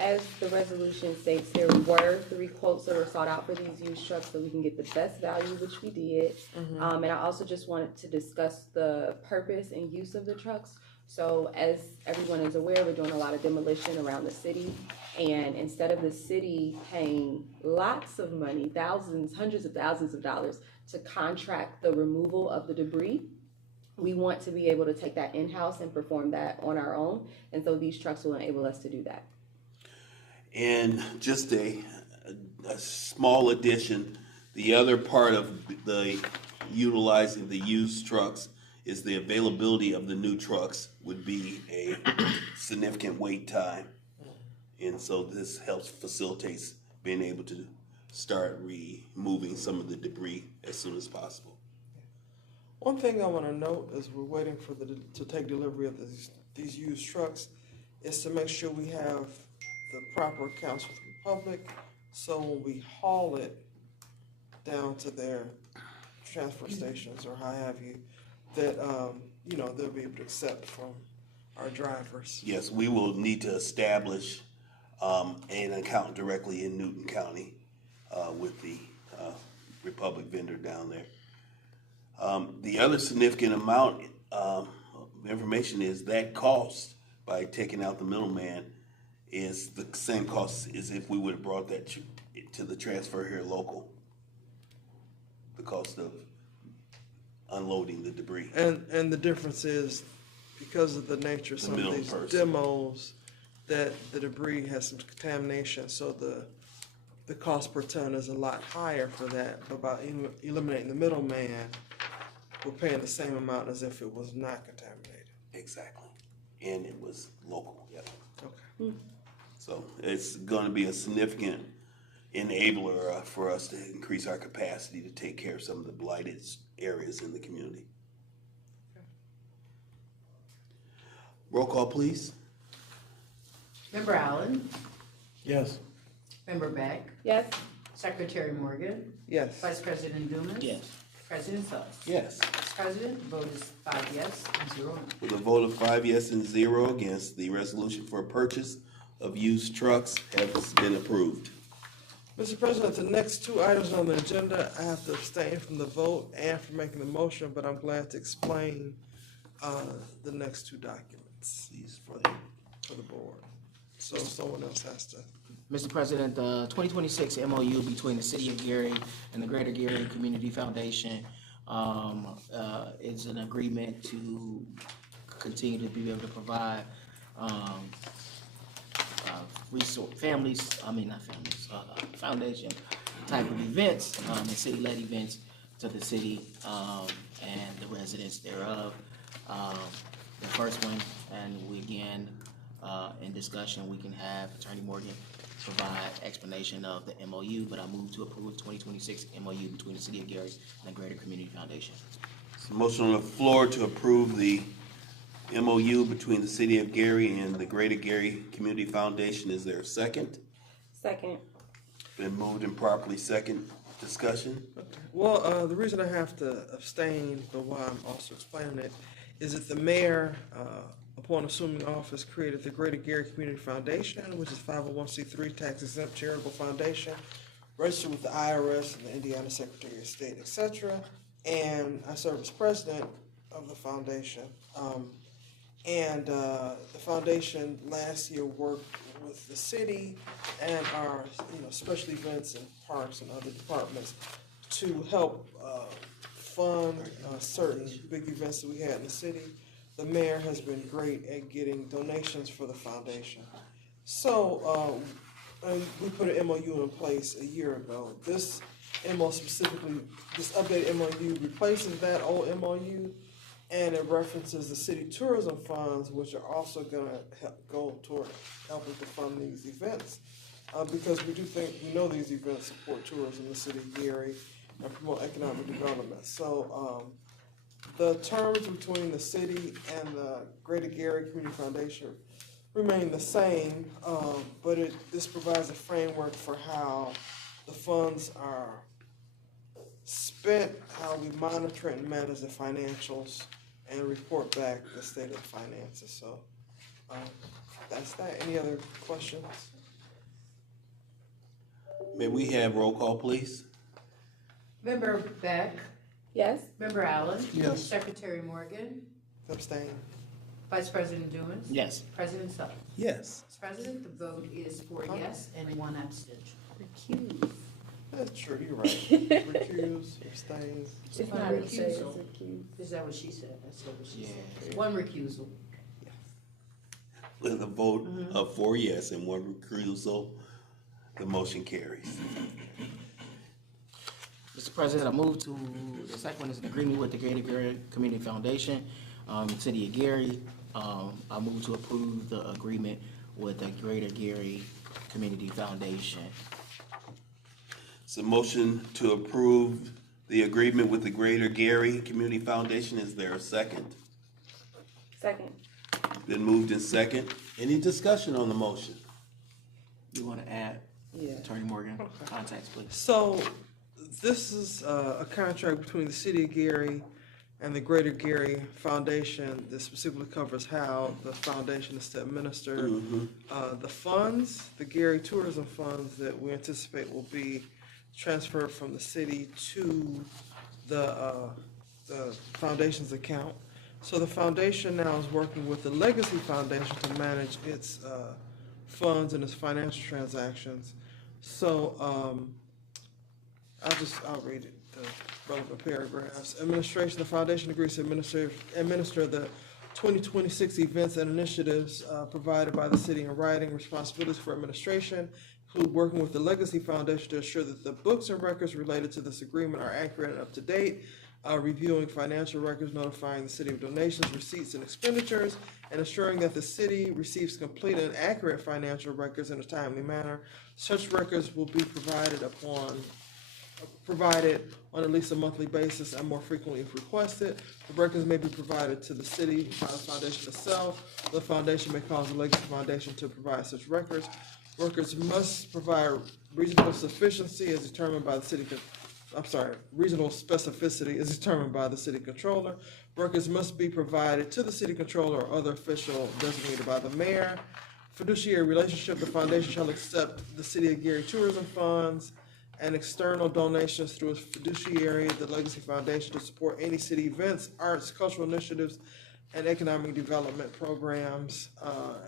as the resolution states, there were 3 quotes that were sought out for these used trucks so we can get the best value, which we did. And I also just wanted to discuss the purpose and use of the trucks. So as everyone is aware, we're doing a lot of demolition around the city. And instead of the city paying lots of money, thousands, hundreds of thousands of dollars to contract the removal of the debris, we want to be able to take that in-house and perform that on our own. And so these trucks will enable us to do that. And just a small addition, the other part of the utilizing the used trucks is the availability of the new trucks would be a significant wait time. And so this helps facilitates being able to start removing some of the debris as soon as possible. One thing I want to note as we're waiting for to take delivery of these used trucks is to make sure we have the proper accounts with the Republic, so when we haul it down to their transfer stations or how have you, that they'll be able to accept from our drivers. Yes, we will need to establish an account directly in Newton County with the Republic vendor down there. The other significant amount of information is that cost by taking out the middleman is the same cost as if we would have brought that to the transfer here local. The cost of unloading the debris. And the difference is because of the nature of some of these demos, that the debris has some contamination, so the cost per ton is a lot higher for that. But by eliminating the middleman, we're paying the same amount as if it was not contaminated. Exactly. And it was local, yeah. Okay. So it's gonna be a significant enabler for us to increase our capacity to take care of some of the blighted areas in the community. Roll call, please. Member Allen? Yes. Member Beck? Yes. Secretary Morgan? Yes. Vice President Dumas? Yes. President Suggs? Yes. Mr. President, the vote is 5 yes and 0 no. With a vote of 5 yes and 0 against, the resolution for purchase of used trucks has been approved. Mr. President, the next two items on the agenda, I have to abstain from the vote and from making the motion, but I'm glad to explain the next two documents These for the board. So someone else has to. Mr. President, the 2026 MOU between the City of Gary and the Greater Gary Community Foundation is an agreement to continue to be able to provide foundation type of events and city-led events to the city and the residents thereof. The first one, and we again, in discussion, we can have Attorney Morgan provide explanation of the MOU, but I move to approve the 2026 MOU between the City of Gary and the Greater Community Foundation. There's a motion on the floor to approve the MOU between the City of Gary and the Greater Gary Community Foundation. Is there a second? Second. Been moved and properly second. Discussion? Well, the reason I have to abstain, but why I'm also explaining it, is that the mayor, upon assuming office, created the Greater Gary Community Foundation, which is 501c3 tax exempt charitable foundation, registered with the IRS and the Indiana Secretary of State, etc. And I serve as president of the foundation. The foundation last year worked with the city and our special events and parks and other departments to help fund certain big events that we had in the city. The mayor has been great at getting donations for the foundation. So we put an MOU in place a year ago. This MOU specifically, this updated MOU replaces that old MOU, and it references the city tourism funds, which are also gonna go toward helping to fund these events. Because we know these events support tourism in the city of Gary and promote economic development. So the terms between the city and the Greater Gary Community Foundation remain the same, but this provides a framework for how the funds are spent, how we monitor and manage the financials, and report back the state of finances. So that's that. Any other questions? May we have roll call, please? Member Beck? Yes. Member Allen? Yes. Secretary Morgan? Abstain. Vice President Dumas? Yes. President Suggs? Yes. Mr. President, the vote is 4 yes and 1 abstention. Recuse. That's true, you're right. Recuse, abstain. It's One not abstain, it's recusal. recuse. Is that what she said? That's what she Yeah. said. 1 recusal. With a vote of 4 yes and 1 recusal, the motion carries. Mr. President, I move to, the second one is an agreement with the Greater Gary Community Foundation, City of Gary. I move to approve the agreement with the Greater Gary Community Foundation. It's a motion to approve the agreement with the Greater Gary Community Foundation. Is there a second? Second. Been moved in second. Any discussion on the motion? You want to add, Yeah. Attorney Morgan, contacts, please? So this is a contract between the City of Gary and the Greater Gary Foundation that specifically covers how the foundation is to administer the funds, the Gary tourism funds that we anticipate will be transferred from the city to the foundation's account. So the foundation now is working with the Legacy Foundation to manage its funds and its financial transactions. So I'll read it, the relevant paragraphs. Administration, the foundation agrees to administer the 2026 events and initiatives provided by the city in writing. Responsibilities for administration include working with the Legacy Foundation to ensure that the books and records related to this agreement are accurate and up to date, reviewing financial records, notifying the city of donations, receipts, and expenditures, and ensuring that the city receives complete and accurate financial records in a timely manner. Such records will be provided on at least a monthly basis and more frequently if requested. The records may be provided to the city by the foundation itself. The foundation may cause the Legacy Foundation to provide such records. Records must provide reasonable sufficiency as determined by the city. Reasonable specificity is determined by the city controller. Records must be provided to the city controller or other official designated by the mayor. Fiduciary relationship: the foundation shall accept the City of Gary tourism funds and external donations through its fiduciary, the Legacy Foundation, to support any city events, arts, cultural initiatives, and economic development programs.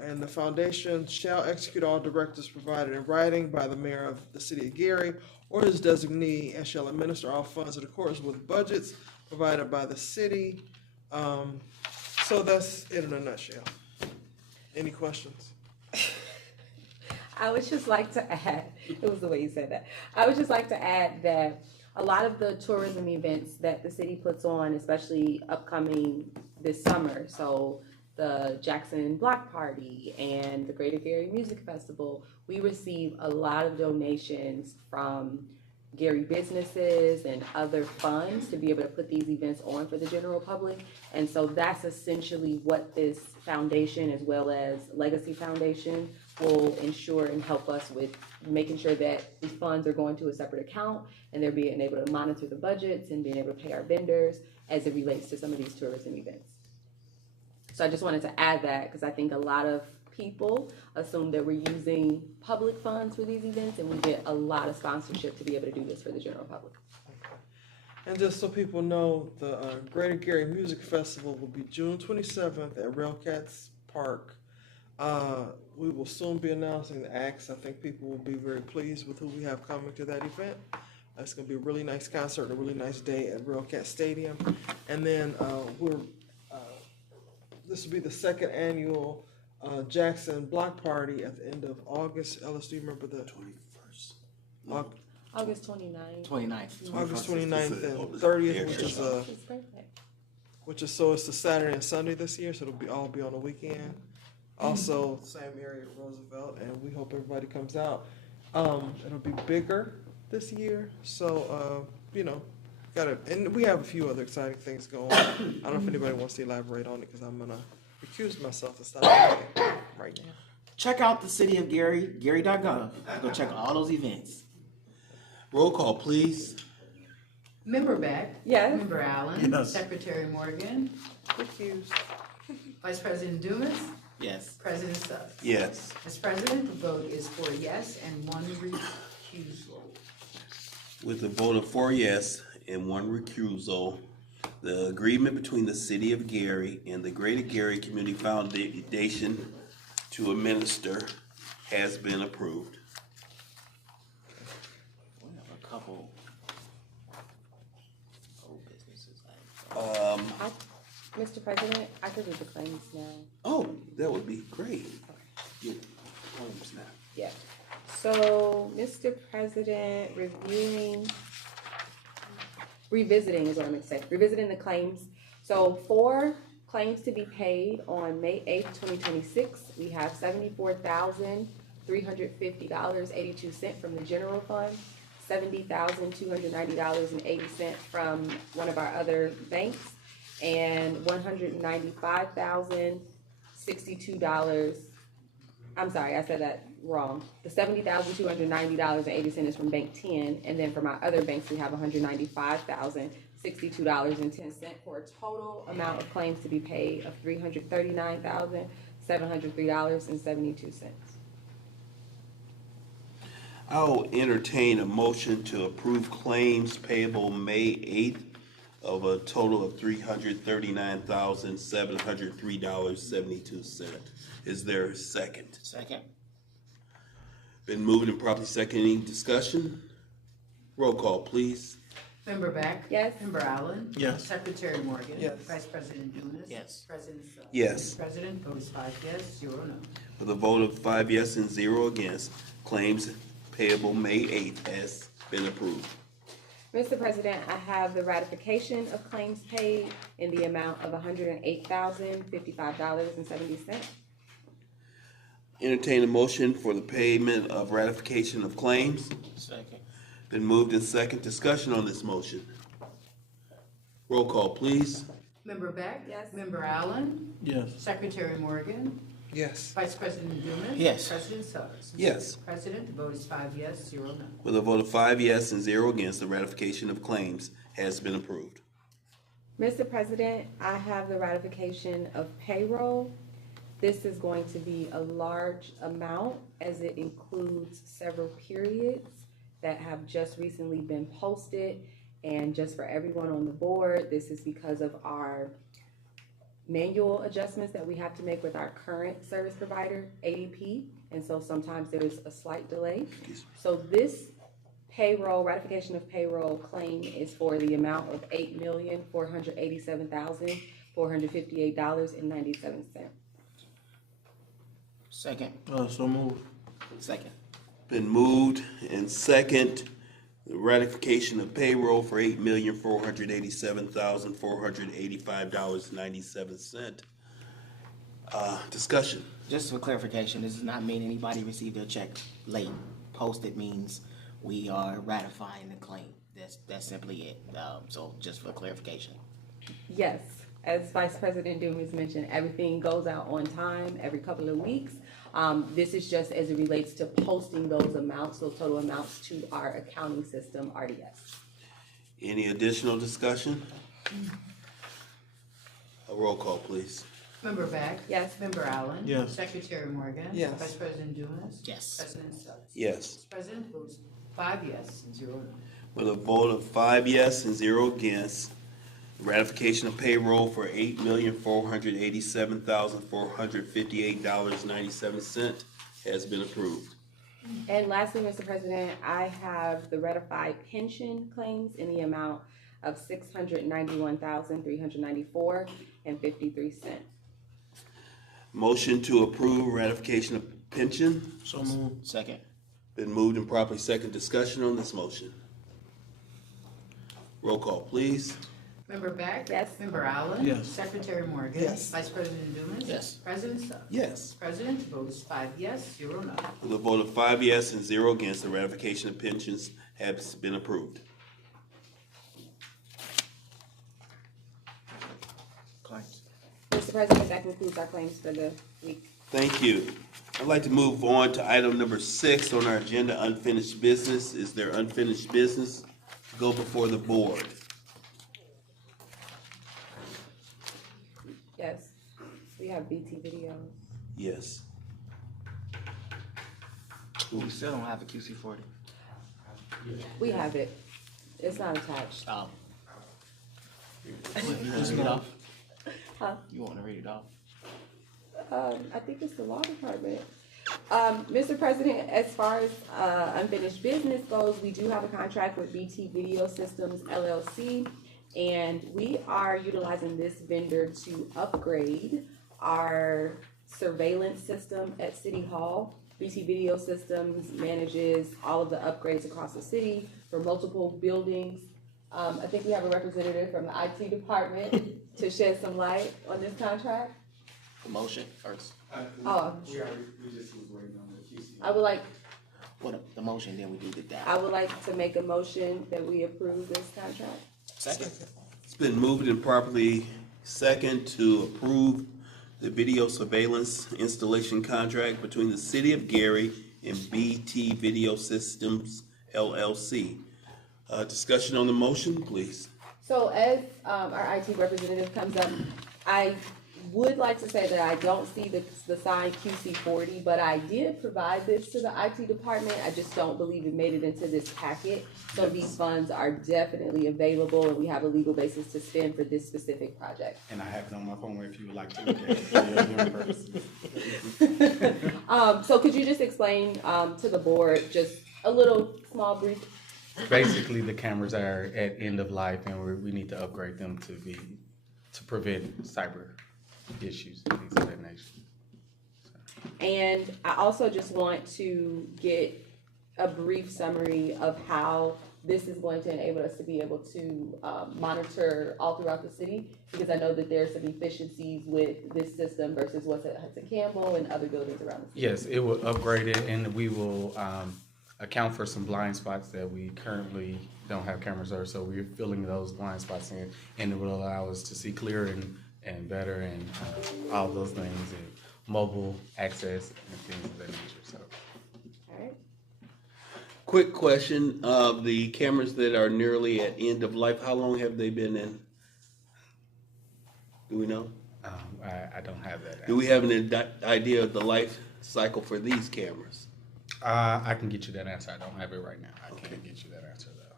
And the foundation shall execute all directives provided in writing by the mayor of the City of Gary or his designee, and shall administer all funds in accordance with budgets provided by the city. So that's it in a nutshell. Any questions? I would just like to add, it was the way you said that. I would just like to add that a lot of the tourism events that the city puts on, especially upcoming this summer, so the Jackson Block Party and the Greater Gary Music Festival, we receive a lot of donations from Gary businesses and other funds to be able to put these events on for the general public. And so that's essentially what this foundation, as well as Legacy Foundation, will ensure and help us with making sure that these funds are going to a separate account and they're being able to monitor the budgets and being able to pay our vendors as it relates to some of these tourism events. So I just wanted to add that because I think a lot of people assume that we're using public funds for these events, and we get a lot of sponsorship to be able to do this for the general public. And just so people know, the Greater Gary Music Festival will be June 27th at Railcats Park. We will soon be announcing the acts. I think people will be very pleased with who we have coming to that event. It's going to be a really nice concert and a really nice day at Railcat Stadium. And then this will be the second annual Jackson Block Party at the end of August. Ellis, do you remember the 21st? August 29th. 29th. August 29th and 30th, which is so it's the Saturday and Sunday this year, so it'll all be on the weekend. Also, same area at Roosevelt, and we hope everybody comes out. It'll be bigger this year, so and we have a few other exciting things going on. I don't know if anybody wants to elaborate on it because I'm gonna recuse myself and stop right now. Check out the City of Gary, gary.gov. Go check out all those events. Roll call, please. Member Beck? Yes. Member Allen? Yes. Secretary Morgan? Recused. Vice President Dumas? Yes. President Suggs? Yes. Mr. President, the vote is 4 yes and 1 recusal. With a vote of 4 yes and 1 recusal, the agreement between the City of Gary and the Greater Gary Community Foundation to administer has been approved. We have a couple old businesses. Mr. President, I could read the claims now. Oh, that would be great. Get claims now. Yeah. So, Mr. President, revisiting is what I'm going to say. Revisiting the claims. So, 4 claims to be paid on May 8th, 2026. We have $74,350.82 from the general fund, $70,290.80 from one of our other banks, and $195,062. I'm sorry, I said that wrong. The $70,290.80 is from Bank 10, and then from our other banks, we have $195,062.10 for a total amount of claims to be paid of $339,703.72. I'll entertain a motion to approve claims payable May 8th of a total of $339,703.72. Is there a second? Second. Been moved and properly seconded. Any discussion? Roll call, please. Member Beck? Yes. Member Allen? Yes. Secretary Morgan? Yes. Vice President Dumas? Yes. President Suggs? Yes. President votes 5 yes, 0 no. With a vote of 5 yes and 0 against, claims payable May 8th has been approved. Mr. President, I have the ratification of claims paid in the amount of $108,055.70. Entertain a motion for the payment of ratification of claims. Second. Been moved in second. Discussion on this motion. Roll call, please. Member Beck? Yes. Member Allen? Yes. Secretary Morgan? Yes. Vice President Dumas? Yes. President Suggs? Yes. President, the vote is 5 yes, 0 no. With a vote of 5 yes and 0 against, the ratification of claims has been approved. Mr. President, I have the ratification of payroll. This is going to be a large amount as it includes several periods that have just recently been posted. And just for everyone on the board, this is because of our manual adjustments that we have to make with our current service provider, ADP. And so sometimes there is a slight delay. So this payroll, ratification of payroll claim is for the amount of $8,487,458.97. Second. So moved. Second. Been moved and second, the ratification of payroll for $8,487,485.97. Discussion. Just for clarification, this does not mean anybody received their check late. Posted means we are ratifying the claim. That's simply it. So just for clarification. Yes, as Vice President Dumas mentioned, everything goes out on time every couple of weeks. This is just as it relates to posting those amounts, those total amounts to our accounting system, RDS. Any additional discussion? A roll call, please. Member Beck? Yes. Member Allen? Yes. Secretary Morgan? Yes. Vice President Dumas? Yes. President Suggs? Yes. President votes 5 yes and 0 no. With a vote of 5 yes and 0 against, ratification of payroll for $8,487,458.97 has been approved. And lastly, Mr. President, I have the ratified pension claims in the amount of $691,394.53. Motion to approve ratification of pension. So moved. Second. Been moved and properly second. Discussion on this motion. Roll call, please. Member Beck? Yes. Member Allen? Yes. Secretary Morgan? Yes. Vice President Dumas? Yes. President Suggs? Yes. President, the vote is 5 yes, 0 no. With a vote of 5 yes and 0 against, the ratification of pensions has been approved. Claims. Mr. President, that concludes our claims for the week. Thank you. I'd like to move on to item number 6 on our agenda, unfinished business. Is there unfinished business to go before the board? Yes, we have BT videos. Yes. We still don't have the QC40. We have it. It's not attached. Oh. You want to read it off? Huh? You want to read it off? I think it's the law department. Mr. President, as far as unfinished business goes, we do have a contract with BT Video Systems LLC, and we are utilizing this vendor to upgrade our surveillance system at City Hall. BT Video Systems manages all of the upgrades across the city for multiple buildings. I think we have a representative from the IT department to shed some light on this contract. Motion first. Oh, We just was waiting on the QC. I would like, What the motion, then we do that. I would like to make a motion that we approve this contract. Second. It's been moved and properly second to approve the video surveillance installation contract between the City of Gary and BT Video Systems LLC. Discussion on the motion, please. So as our IT representative comes up, I would like to say that I don't see the signed QC40, but I did provide this to the IT department. I just don't believe it made it into this packet. So these funds are definitely available, and we have a legal basis to spend for this specific project. And I have it on my phone if you would like to look at it. So could you just explain to the board just a little small brief basically the cameras are at end of life, and we need to upgrade them to prevent cyber issues and things of that nature. And I also just want to get a brief summary of how this is going to enable us to be able to monitor all throughout the city, because I know that there are some efficiencies with this system versus what's at Hudson Campbell and other buildings around the city. Yes, it will upgrade it, and we will account for some blind spots that we currently don't have cameras over. So we're filling those blind spots in, and it will allow us to see clearer and better and all those things, and mobile access and things of that nature. So. All right. Quick question, the cameras that are nearly at end of life, how long have they been in? Do we know? I don't have that. Do we have an idea of the life cycle for these cameras? I can get you that answer. I don't have it right now. I can't get you that answer though.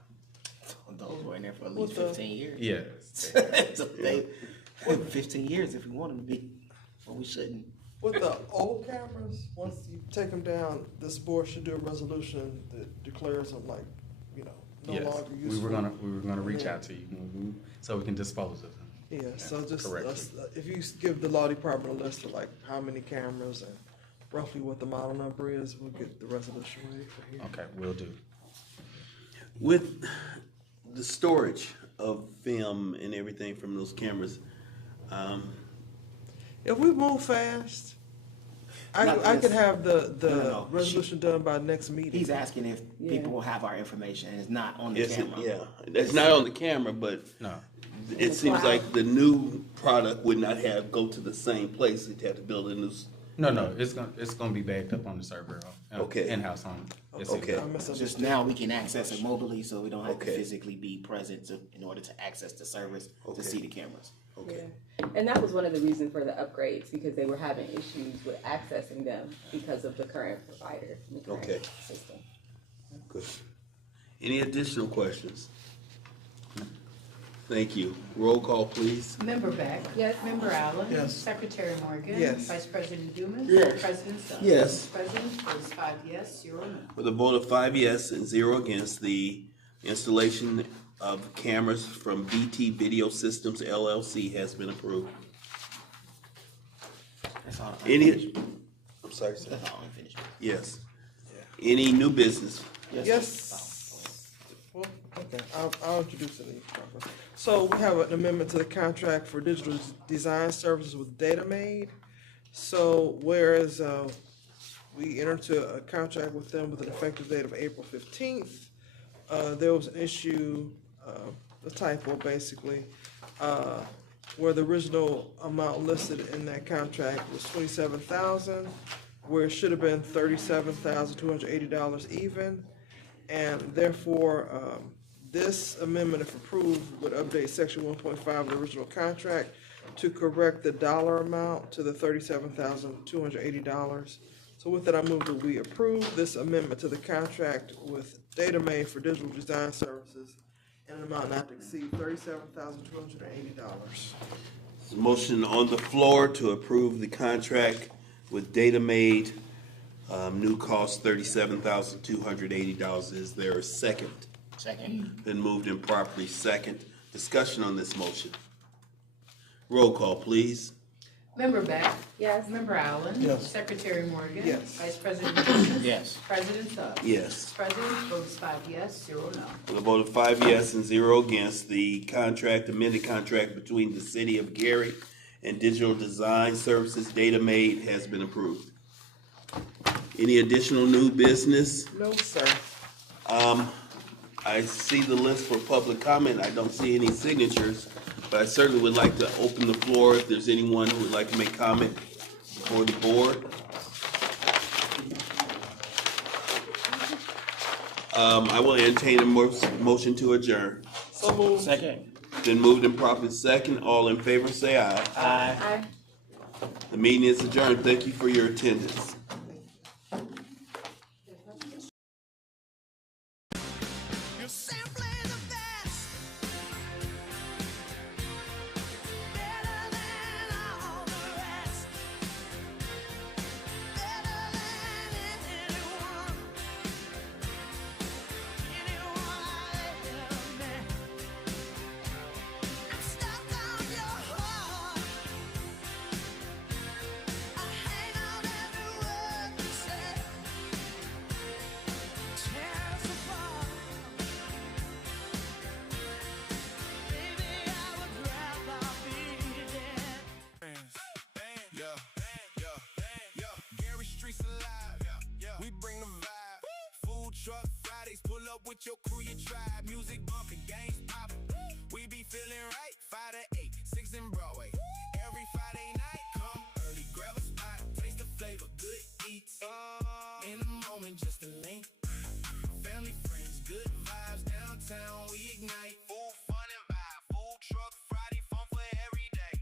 Those were in there for at least 15 years. Yes. So they 15 years if we want them to be, but we shouldn't. With the old cameras, once you take them down, this board should do a resolution that declares them like, no Yes. longer useful. We were gonna reach out to you so we can dispose of them. Yeah, so just, correctly. if you give the law department a list of like how many cameras and roughly what the model number is, we'll get the resolution ready for here. Okay, will do. With the storage of film and everything from those cameras, if we move fast, I could have the No. resolution done by next meeting. He's asking if people will have our information and it's not on the camera. it's not on the camera, but no. It seems like the new product would not go to the same place. It'd have to build a new. No, it's gonna be backed up on the server. Okay. In-house on. Okay. Just now we can access it mobilely, so we don't have to physically be present in order to access the service to see the cameras. Okay. Yeah. And that was one of the reasons for the upgrades, because they were having issues with accessing them because of the current provider, the current system. Good. Any additional questions? Thank you. Roll call, please. Member Beck? Yes. Member Allen? Yes. Secretary Morgan? Yes. Vice President Dumas? Yes. President Suggs? Yes. President, votes 5 yes, 0 no. With a vote of 5 yes and 0 against, the installation of cameras from BT Video Systems LLC has been approved. That's all. I'm sorry, sir. That's all unfinished. Yes. Any new business? Yes. Well, okay, I'll introduce it proper. So we have an amendment to the contract for digital design services with DataMade. So whereas we entered into a contract with them with an effective date of April 15th, there was an issue, a typo basically, where the original amount listed in that contract was $27,000, where it should have been $37,280 even, and therefore this amendment, if approved, would update section 1.5 of the original contract to correct the dollar amount to the $37,280. So with that, I move that we approve this amendment to the contract with DataMade for digital design services in an amount not to exceed $37,280. There's a motion on the floor to approve the contract with DataMade. New cost $37,280. Is there a second? Second. Been moved and properly second. Discussion on this motion. Roll call, please. Member Beck? Yes. Member Allen? Yes. Secretary Morgan? Yes. Vice President Dumas? Yes. President Suggs? Yes. President, votes 5 yes, 0 no. With a vote of 5 yes and 0 against, the amended contract between the City of Gary and Digital Design Services DataMade has been approved. Any additional new business? No, sir. I see the list for public comment. I don't see any signatures, but I certainly would like to open the floor if there's anyone who would like to make comment for the board. I will entertain a motion to adjourn. So moved. Second. Been moved and properly second. All in favor, say aye. Aye. The meeting is adjourned. Thank you for your attendance. Anyone with your crew, your tribe. Music bumping, games popping. We be feeling right, 5 to 8, 6 in Broadway. Every Friday night, come early, grab a spot, taste the flavor, good eats. In a moment, just a link. Family, friends, good vibes, downtown, we ignite. Full fun and vibe, full truck, Friday, fun for every day.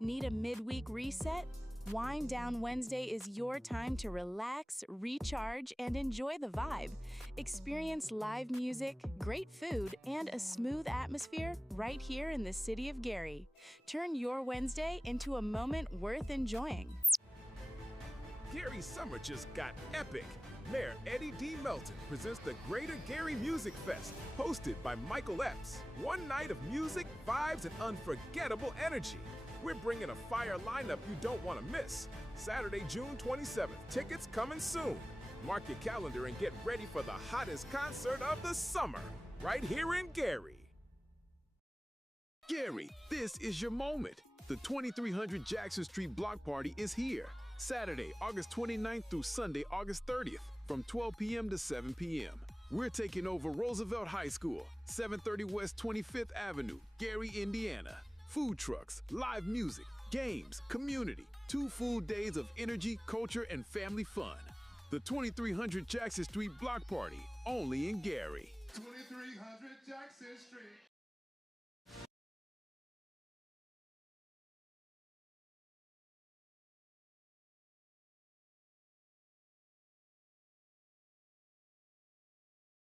Need a midweek reset? Wind Down Wednesday is your time to relax, recharge, and enjoy the vibe. Experience live music, great food, and a smooth atmosphere right here in the city of Gary. Turn your Wednesday into a moment worth enjoying. Gary's summer just got epic. Mayor Eddie D. Melton presents the Greater Gary Music Fest, hosted by Michael Epps. One night of music, vibes, and unforgettable energy. We're bringing a fire lineup you don't want to miss. Saturday, June 27th. Tickets coming soon. Mark your calendar and get ready for the hottest concert of the summer, right here in Gary. Gary, this is your moment. The 2300 Jackson Street Block Party is here. Saturday, August 29th through Sunday, August 30th, from 12 p.m. to 7 p.m. We're taking over Roosevelt High School, 730 West 25th Avenue, Gary, Indiana. Food trucks, live music, games, community, 2 full days of energy, culture, and family fun. The 2300 Jackson Street Block Party, only in Gary. 2300 Jackson Street.